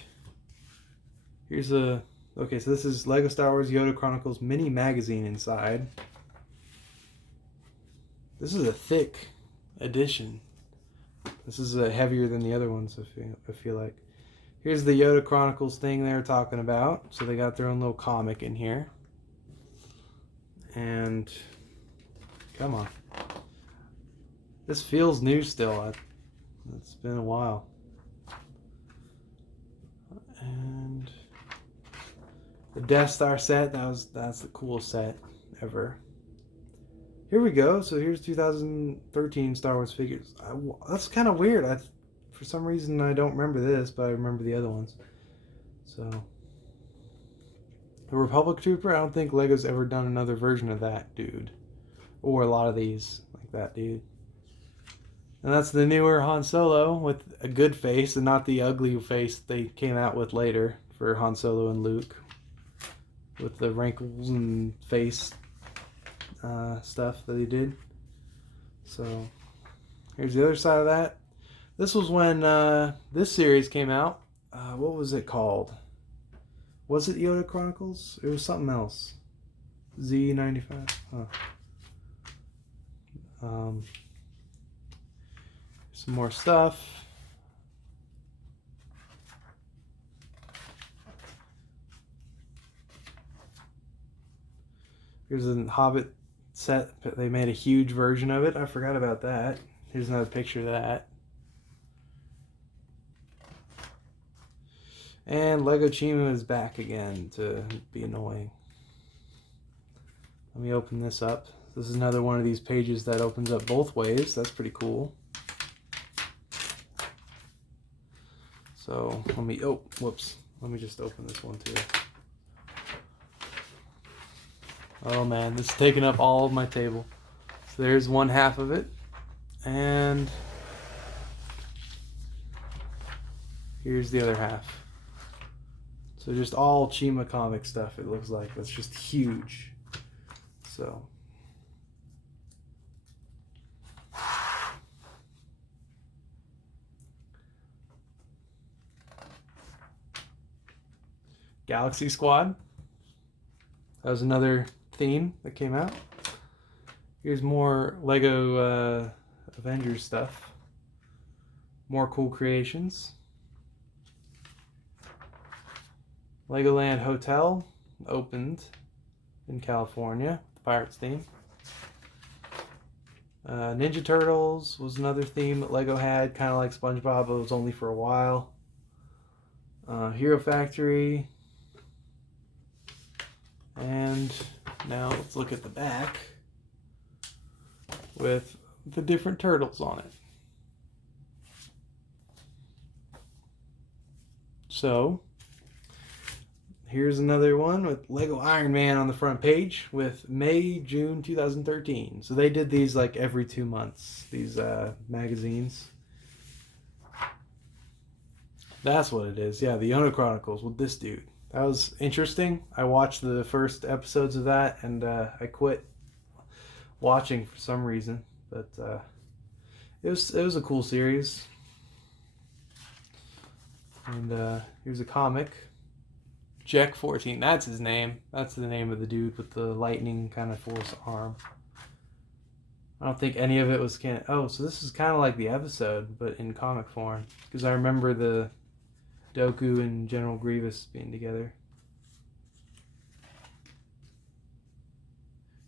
here's okay. So this is Lego Star Wars Yoda Chronicles mini magazine inside. This is a thick edition. This is heavier than the other ones. I feel like. Here's the Yoda Chronicles thing they were talking about. So they got their own little comic in here. And come on. This feels new still. It's been a while. And the Death Star set, that's the coolest set ever. Here we go. So here's 2013 Star Wars figures. That's kind of weird. For some reason I don't remember this, but I remember the other ones. So the Republic Trooper, I don't think Lego's ever done another version of that dude. Or a lot of these like that dude. And that's the newer Han Solo with a good face and not the ugly face they came out with later for Han Solo and Luke. With the wrinkles and face stuff that he did. So here's the other side of that. This was when this series came out. What was it called? Was it Yoda Chronicles? It was something else. Z95. Huh. Some more stuff. Here's a Hobbit set. They made a huge version of it. I forgot about that. Here's another picture of that. And Lego Chima is back again to be annoying. Let me open this up. This is another one of these pages that opens up both ways. That's pretty cool. So let me, whoops. Let me just open this one too. Oh man, this is taking up all of my table. So there's one half of it. And here's the other half. So just all Chima comic stuff, it looks like. That's just huge. So Galaxy Squad. That was another theme that came out. Here's more Lego Avengers stuff. More cool creations. Legoland Hotel opened in California. The Pirates theme. Ninja Turtles was another theme that Lego had, kind of like Spongebob, but it was only for a while. Hero Factory. And now let's look at the back with the different turtles on it. So here's another one with Lego Iron Man on the front page with May, June 2013. So they did these like every 2 months, these magazines. That's what it is. Yeah, the Yoda Chronicles with this dude. That was interesting. I watched the first episodes of that and I quit watching for some reason. But it was a cool series. And here's a comic. Jack 14, that's his name. That's the name of the dude with the lightning kind of force arm. I don't think any of it was canon. Oh, so this is kind of like the episode, but in comic form. Because I remember the Dooku and General Grievous being together.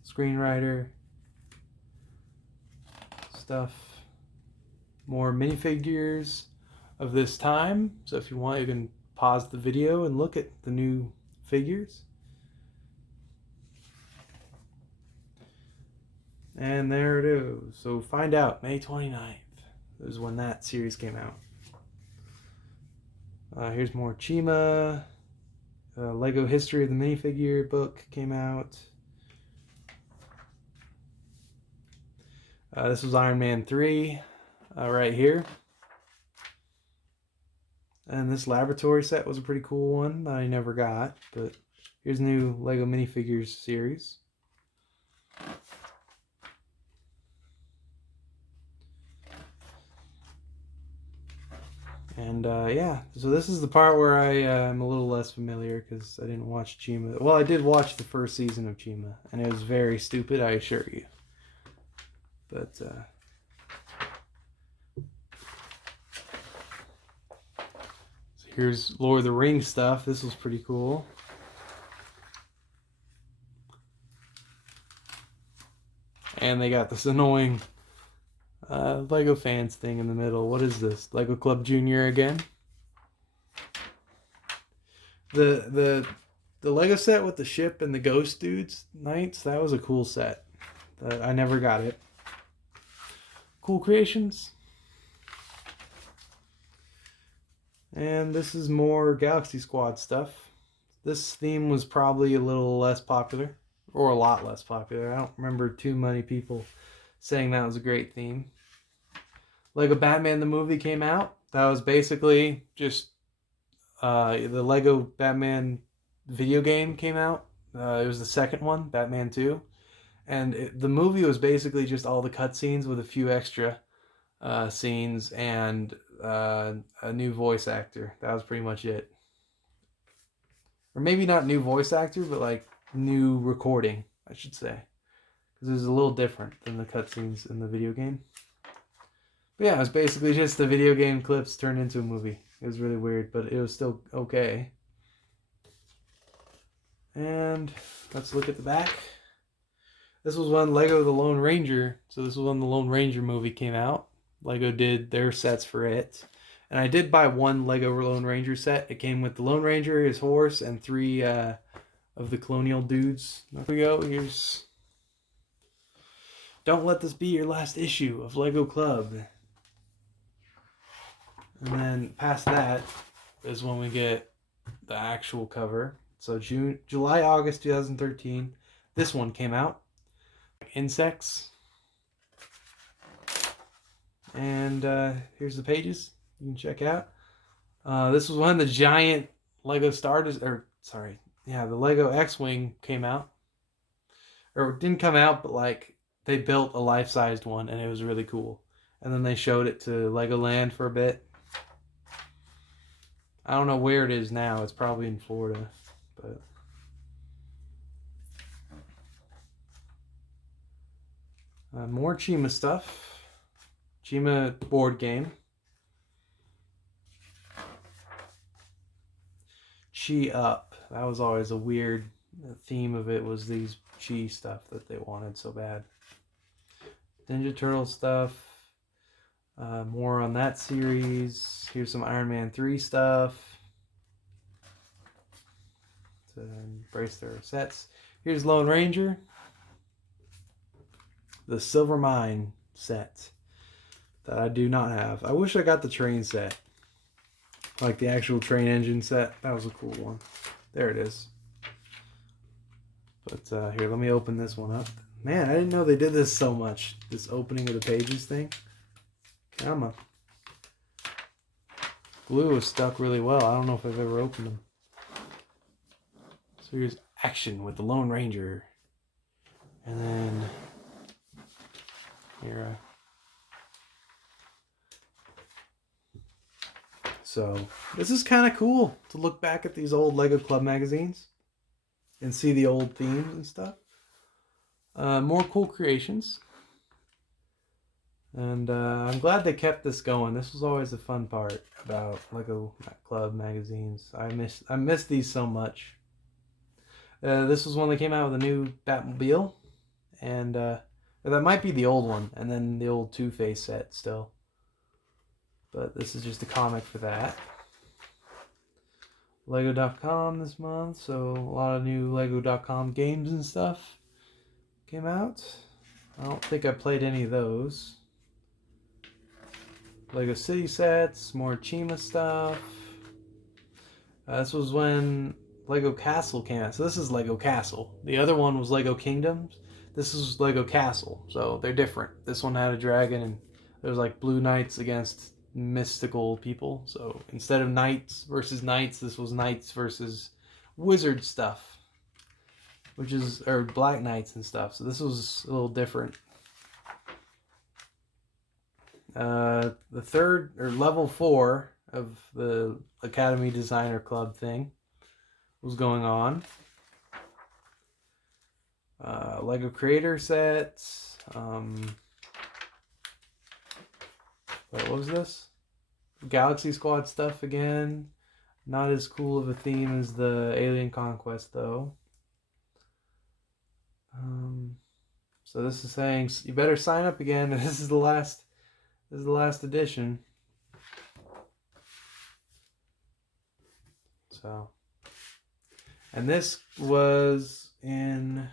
Screenwriter. Stuff. More minifigures of this time. So if you want, you can pause the video and look at the new figures. And there it is. So find out, May 29th is when that series came out. Here's more Chima. Lego History of the Minifigure book came out. This was Iron Man 3 right here. And this laboratory set was a pretty cool one that I never got. But here's a new Lego Minifigures series. And yeah, so this is the part where I am a little less familiar because I didn't watch Chima. Well, I did watch the first season of Chima, and it was very stupid, I assure you. But so Here's Lord of the Rings stuff. This was pretty cool. And they got this annoying Lego fans thing in the middle. What is this? Lego Club Junior again? The Lego set with the ship and the ghost dudes knights, that was a cool set. I never got it. Cool creations. And this is more Galaxy Squad stuff. This theme was probably a little less popular, or a lot less popular. I don't remember too many people saying that was a great theme. Lego Batman the movie came out. That was basically just the Lego Batman video game came out. It was the second one, Batman 2. And the movie was basically just all the cutscenes with a few extra scenes and a new voice actor. That was pretty much it. Or maybe not new voice actor, but like new recording, I should say. Because it was a little different than the cutscenes in the video game. But yeah, it was basically just the video game clips turned into a movie. It was really weird, but it was still okay. And let's look at the back. This was when Lego The Lone Ranger, so this was when the Lone Ranger movie came out. Lego did their sets for it. And I did buy one Lego Lone Ranger set. It came with the Lone Ranger, his horse, and 3 of the colonial dudes. There we go. Here's... Don't let this be your last issue of Lego Club. And then past that is when we get the actual cover. So July, August 2013. This one came out. Insects. And here's the pages you can check out. This was when the giant Lego the Lego X-Wing came out. Or it didn't come out, but like they built a life-sized one and it was really cool. And then they showed it to Legoland for a bit. I don't know where it is now. It's probably in Florida, but more Chima stuff. Chima board game. Chi Up. That was always a weird theme of it, was these Chi stuff that they wanted so bad. Ninja Turtle stuff. More on that series. Here's some Iron Man 3 stuff to embrace their sets. Here's Lone Ranger. The Silver Mine set that I do not have. I wish I got the train set. Like the actual train engine set. That was a cool one. There it is. But here, let me open this one up. Man, I didn't know they did this so much. This opening of the pages thing. Come on. Glue is stuck really well. I don't know if I've ever opened them. So here's action with the Lone Ranger. And then here. So this is kind of cool to look back at these old Lego Club magazines and see the old themes and stuff. More cool creations. And I'm glad they kept this going. This was always the fun part about Lego Club magazines. I miss these so much. This was when they came out with a new Batmobile. And that might be the old one. And then the old Two-Face set still. But this is just a comic for that. Lego.com this month. So a lot of new Lego.com games and stuff came out. I don't think I played any of those. Lego City sets, more Chima stuff. This was when Lego Castle came out. So this is Lego Castle. The other one was Lego Kingdoms. This is Lego Castle. So they're different. This one had a dragon and there was like blue knights against mystical people. So instead of knights versus knights, this was knights versus wizard stuff. Or black knights and stuff. So this was a little different. The third, or level 4 of the Academy Designer Club thing was going on. Lego Creator sets. What was this? Galaxy Squad stuff again. Not as cool of a theme as the Alien Conquest, though. So this is saying you better sign up again. This is the last edition. So, and this was in,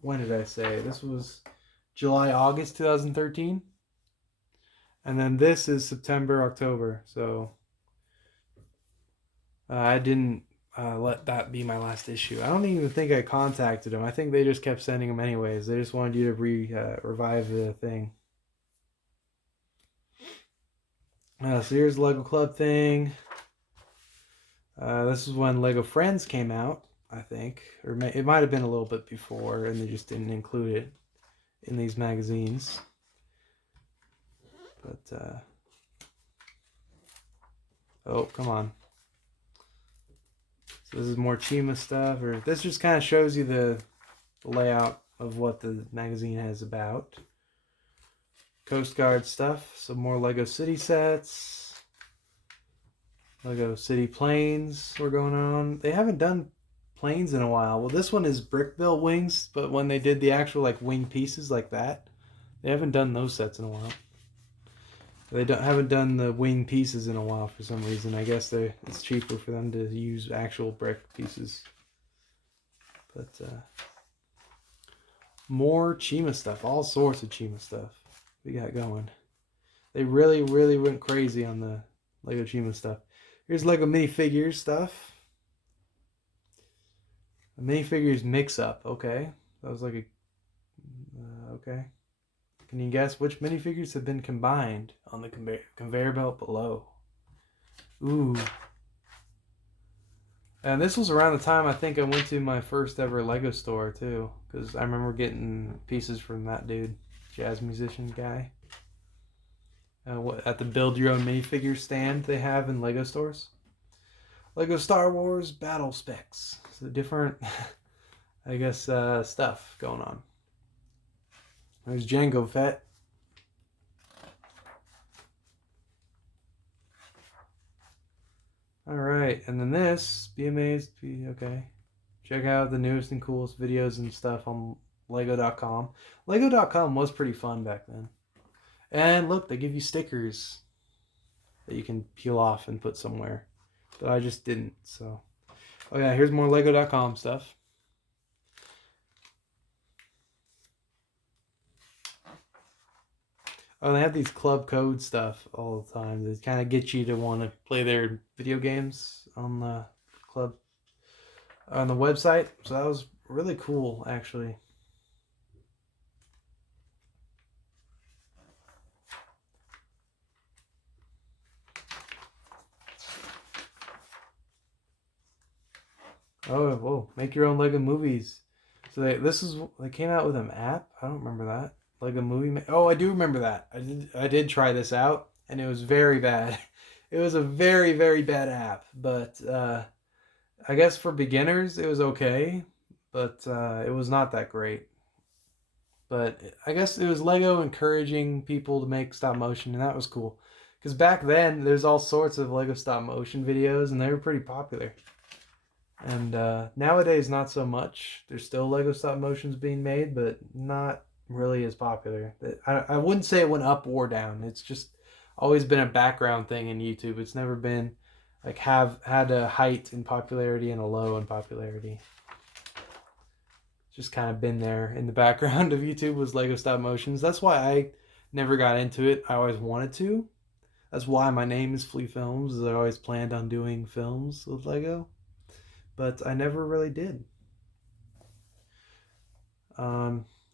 when did I say? This was July, August 2013. And then this is September, October. So I didn't let that be my last issue. I don't even think I contacted them. I think they just kept sending them anyways. They just wanted you to revive the thing. So here's the Lego Club thing. This is when Lego Friends came out, I think. Or it might have been a little bit before, and they just didn't include it in these magazines. But, oh, come on. So this is more Chima stuff, or this just kind of shows you the layout of what the magazine is about. Coast Guard stuff, some more Lego City sets. Lego City planes were going on. They haven't done planes in a while. Well, this one is brick built wings, but when they did the actual like wing pieces like that, they haven't done those sets in a while. They haven't done the wing pieces in a while for some reason. I guess it's cheaper for them to use actual brick pieces. But more Chima stuff, all sorts of Chima stuff we got going. They really, really went crazy on the Lego Chima stuff. Here's Lego minifigures stuff. A minifigures mix-up. Okay, that was like a okay. Can you guess which minifigures have been combined on the conveyor belt below? Ooh. And this was around the time I think I went to my first ever Lego store too, because I remember getting pieces from that dude, jazz musician guy. At the Build Your Own Minifigures stand they have in Lego stores. Lego Star Wars Battle Specs. So different, I guess, stuff going on. There's Jango Fett. Alright, and then this, be amazed, okay. Check out the newest and coolest videos and stuff on Lego.com. Lego.com was pretty fun back then. And look, they give you stickers that you can peel off and put somewhere. But I just didn't, so. Oh yeah, here's more Lego.com stuff. Oh, they have these club code stuff all the time. They kind of get you to want to play their video games on the club, on the website. So that was really cool, actually. Oh, whoa! Make your own Lego movies. So they came out with an app. I don't remember that. Lego movie. Oh, I do remember that. I did try this out, and it was very bad. It was a very, very bad app. But I guess for beginners it was okay, but it was not that great. But I guess it was Lego encouraging people to make stop motion, and that was cool. Because back then there's all sorts of Lego stop motion videos, and they were pretty popular. And nowadays, not so much. There's still Lego stop motions being made, but not really as popular. I wouldn't say it went up or down. It's just always been a background thing in YouTube. It's never been like had a height in popularity and a low in popularity. It's just kind of been there in the background of YouTube was Lego stop motions. That's why I never got into it. I always wanted to. That's why my name is Flea Films, is I always planned on doing films with Lego. But I never really did.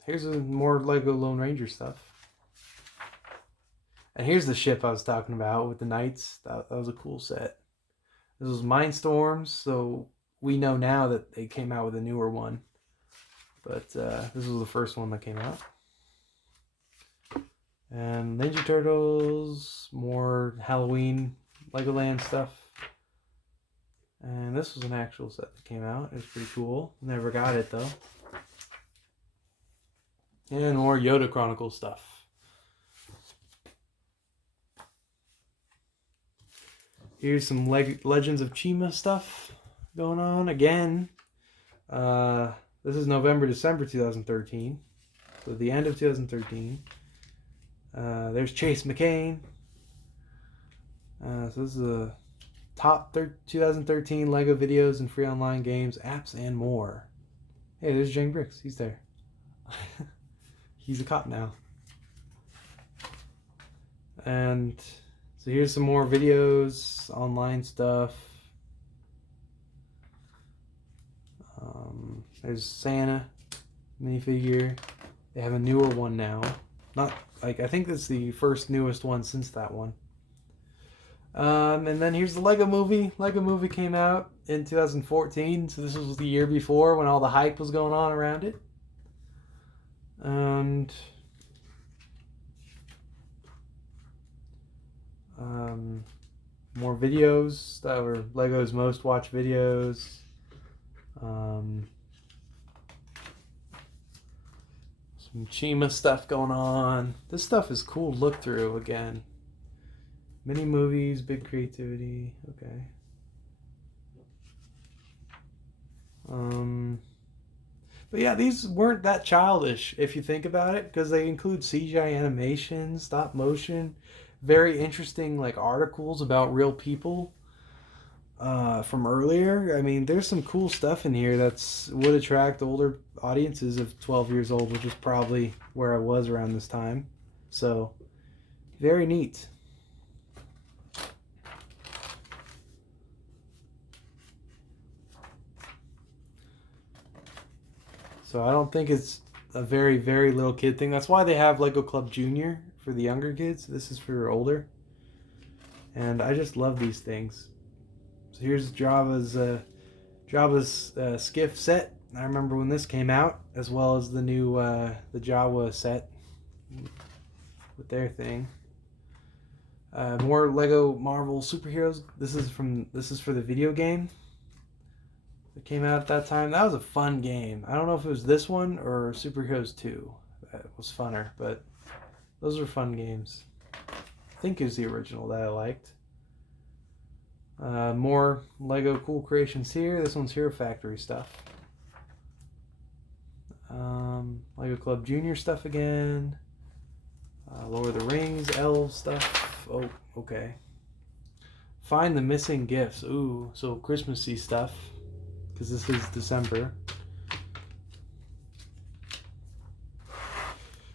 Here's more Lego Lone Ranger stuff. And here's the ship I was talking about with the knights. That was a cool set. This was Mindstorms, so we know now that they came out with a newer one. But this was the first one that came out. And Ninja Turtles, more Halloween Legoland stuff. And this was an actual set that came out. It was pretty cool. Never got it though. And more Yoda Chronicles stuff. Here's some Legends of Chima stuff going on again. This is November, December 2013. So the end of 2013. There's Chase McCain. So this is a top 2013 LEGO videos and free online games, apps, and more. Hey, there's Jane Bricks. He's there. He's a cop now. And so here's some more videos, online stuff. There's Santa minifigure. They have a newer one now. Not like, I think that's the first newest one since that one. And then here's the Lego Movie. Lego Movie came out in 2014, so this was the year before when all the hype was going on around it. And more videos that were Lego's most watched videos. Some Chima stuff going on. This stuff is cool to look through again. Mini movies, big creativity. Okay. But yeah, these weren't that childish if you think about it, because they include CGI animation, stop motion, very interesting like articles about real people from earlier. I mean, there's some cool stuff in here that's would attract older audiences of 12 years old, which is probably where I was around this time. So, very neat. So I don't think it's a very, very little kid thing. That's why they have Lego Club Junior for the younger kids. This is for older. And I just love these things. So here's Java's Skiff set. I remember when this came out, as well as the new the Jawa set with their thing. More Lego Marvel superheroes. This is for the video game that came out at that time. That was a fun game. I don't know if it was this one or Superheroes 2 that was funner, but those were fun games. I think it was the original that I liked. More Lego cool creations here. This one's Hero Factory stuff. Lego Club Junior stuff again. Lord of the Rings, Elves stuff. Oh, okay. Find the missing gifts. Ooh, so Christmassy stuff, because this is December.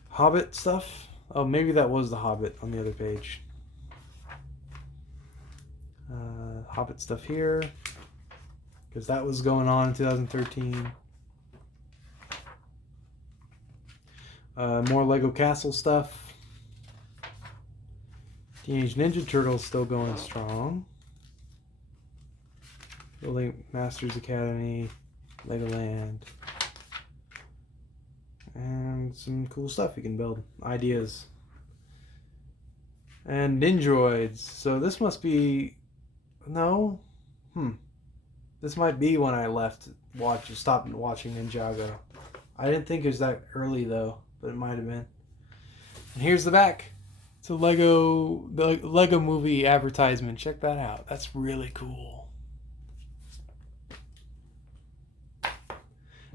Hobbit stuff. Oh, maybe that was the Hobbit on the other page. Hobbit stuff here, because that was going on in 2013. More Lego Castle stuff. Teenage Ninja Turtles still going strong. Building Masters Academy, Legoland, and some cool stuff you can build. Ideas. And Ninjroids. So this must be... No? This might be when I stopped watching Ninjago. I didn't think it was that early though, but it might have been. And here's the back. It's a the Lego Movie advertisement. Check that out. That's really cool.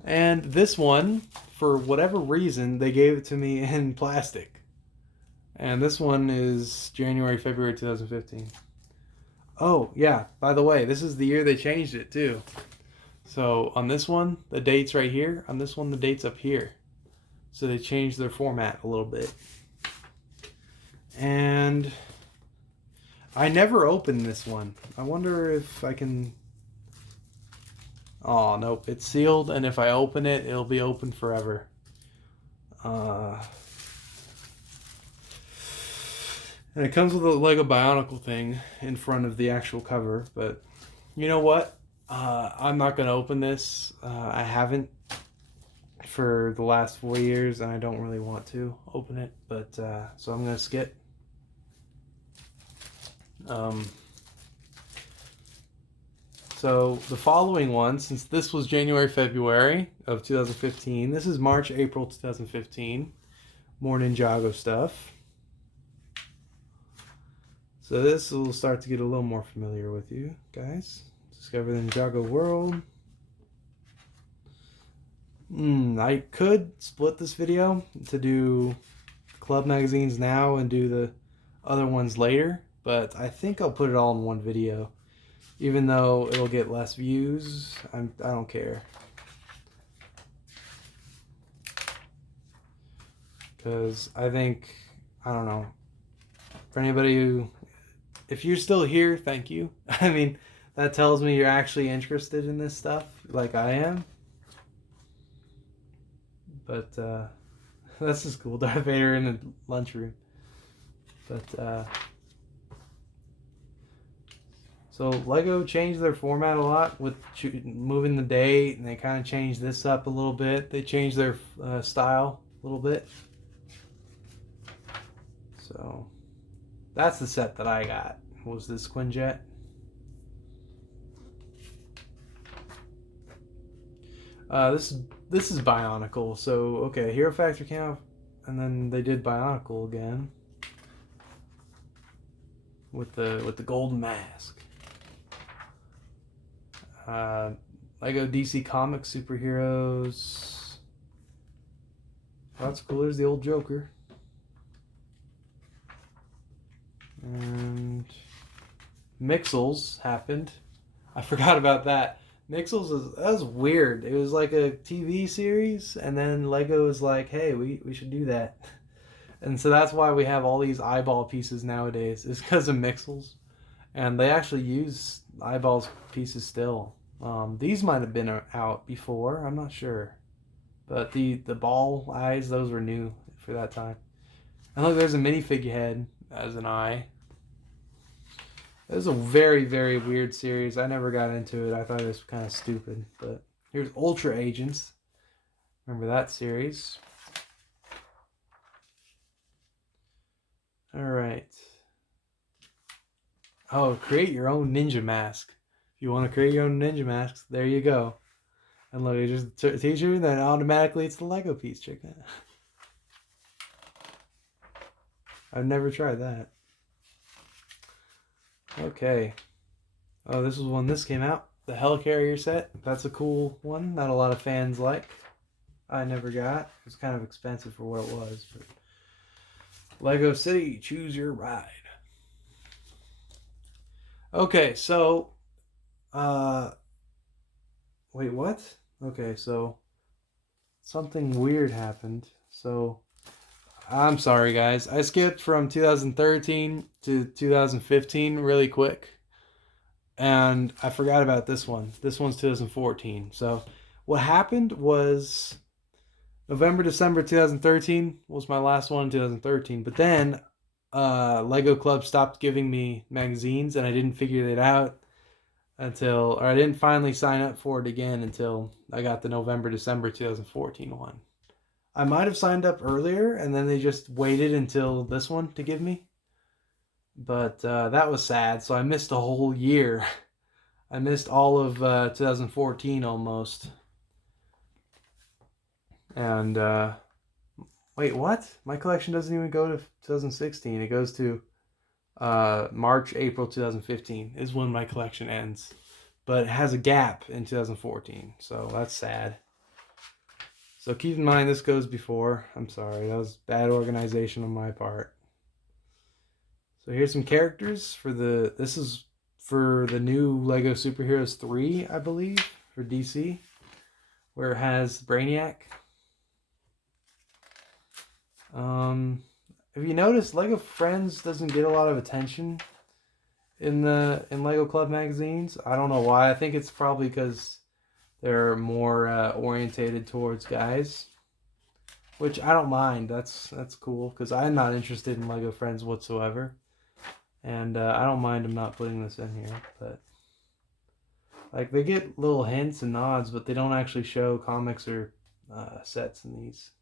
And this one, for whatever reason, they gave it to me in plastic. And this one is January, February 2015. Oh, yeah, by the way, this is the year they changed it, too. So, on this one, the date's right here. On this one, the date's up here. So, they changed their format a little bit. And I never opened this one. I wonder if I can... Oh, nope, it's sealed, and if I open it, it'll be open forever. And it comes with a Lego Bionicle thing in front of the actual cover, but you know what? I'm not going to open this. I haven't for the last 4 years, and I don't really want to open it, but so I'm going to skip. So the following one, since this was January, February of 2015, this is March, April 2015. More Ninjago stuff. So this will start to get a little more familiar with you guys. Discover the Ninjago world. I could split this video to do club magazines now and do the other ones later, but I think I'll put it all in one video. Even though it'll get less views, I don't care. Because I think, I don't know, for anybody who, if you're still here, thank you. I mean, that tells me you're actually interested in this stuff, like I am. But, this is cool. Darth Vader in the lunchroom. But, so Lego changed their format a lot with moving the date, and they kind of changed this up a little bit. They changed their style a little bit. So that's the set that I got, was this Quinjet. This is Bionicle. So okay, Hero Factory came out, and then they did Bionicle again with the golden mask. Lego DC Comics superheroes. Oh, that's cool. There's the old Joker. And Mixels happened. I forgot about that. Mixels that was weird. It was like a TV series, and then Lego was like, "Hey, we should do that." And so that's why we have all these eyeball pieces nowadays. It's because of Mixels, and they actually use eyeballs pieces still. These might have been out before. I'm not sure, but the ball eyes, those were new for that time. And look, there's a minifigure head as an eye. It was a very, very weird series. I never got into it. I thought it was kind of stupid. But here's Ultra Agents. Remember that series? All right. Oh, create your own ninja mask. If you want to create your own ninja masks, there you go. And look, it's just a t-shirt, then automatically it's the Lego piece. Check that. I've never tried that. Okay. Oh, this was when this came out. The Helicarrier set. That's a cool one. Not a lot of fans like. I never got. It was kind of expensive for what it was. But Lego City, choose your ride. Okay, so wait, what? Okay, so something weird happened. So I'm sorry, guys. I skipped from 2013 to 2015 really quick. And I forgot about this one. This one's 2014. So what happened was November, December 2013 was my last one in 2013. But then Lego Club stopped giving me magazines, and I didn't figure it out or I didn't finally sign up for it again until I got the November, December 2014 one. I might have signed up earlier, and then they just waited until this one to give me. But that was sad, so I missed a whole year. I missed all of 2014 almost. And, wait, what? My collection doesn't even go to 2016. It goes to March, April 2015 is when my collection ends. But it has a gap in 2014, so that's sad. So keep in mind this goes before. I'm sorry, that was bad organization on my part. So here's some characters for this is for the new Lego Superheroes 3, I believe, for DC, where it has Brainiac. If you notice, Lego Friends doesn't get a lot of attention in Lego Club magazines. I don't know why. I think it's probably because they're more orientated towards guys, which I don't mind. That's cool because I'm not interested in Lego Friends whatsoever, and I don't mind them not putting this in here. But like they get little hints and nods, but they don't actually show comics or sets in these.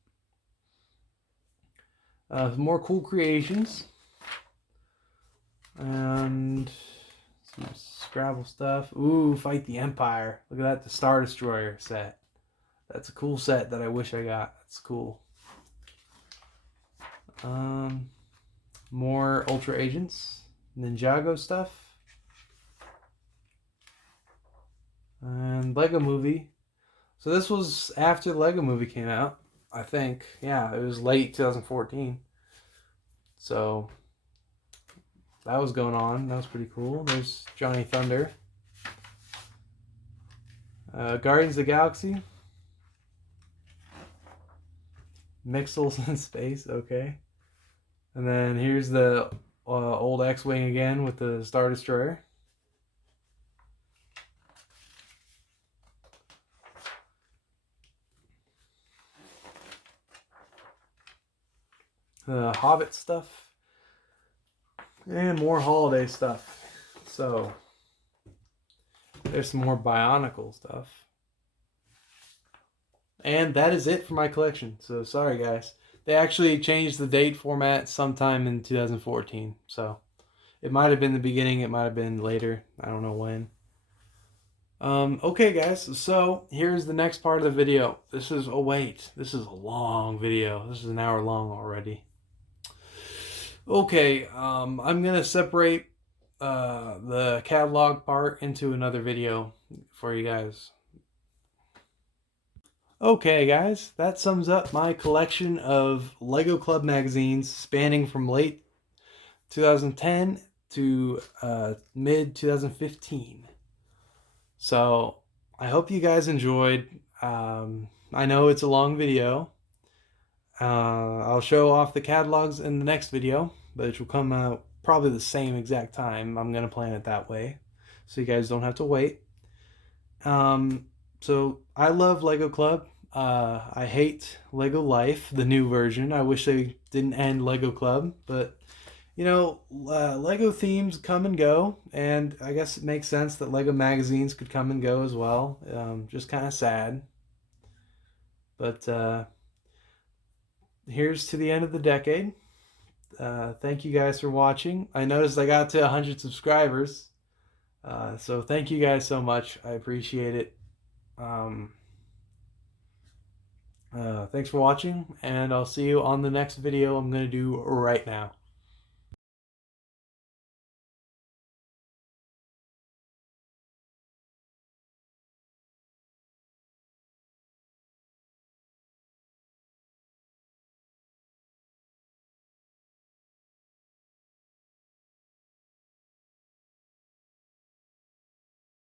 More cool creations and some Scrabble stuff. Ooh, Fight the Empire. Look at that, the Star Destroyer set. That's a cool set that I wish I got. That's cool. More Ultra Agents. Ninjago stuff. And Lego Movie. So this was after the Lego Movie came out, I think. Yeah, it was late 2014. So that was going on. That was pretty cool. There's Johnny Thunder. Guardians of the Galaxy. Mixels in space, okay. And then here's the old X-Wing again with the Star Destroyer. The Hobbit stuff. And more holiday stuff. So, there's some more Bionicle stuff. And that is it for my collection. So, sorry guys. They actually changed the date format sometime in 2014. So, it might have been the beginning, it might have been later. I don't know when. Okay guys, so here's the next part of the video. This is, oh wait, this is a long video. This is an hour long already. Okay, I'm gonna separate the catalog part into another video for you guys. Okay guys, that sums up my collection of Lego Club magazines spanning from late 2010 to mid 2015. So I hope you guys enjoyed. I know it's a long video. I'll show off the catalogs in the next video, which will come out probably the same exact time. I'm going to plan it that way, so you guys don't have to wait. So I love Lego Club. I hate Lego Life, the new version. I wish they didn't end Lego Club, but you know, Lego themes come and go, and I guess it makes sense that Lego magazines could come and go as well. Just kind of sad. But here's to the end of the decade. Thank you guys for watching. I noticed I got to 100 subscribers. So thank you guys so much. I appreciate it. Thanks for watching, and I'll see you on the next video I'm going to do right now.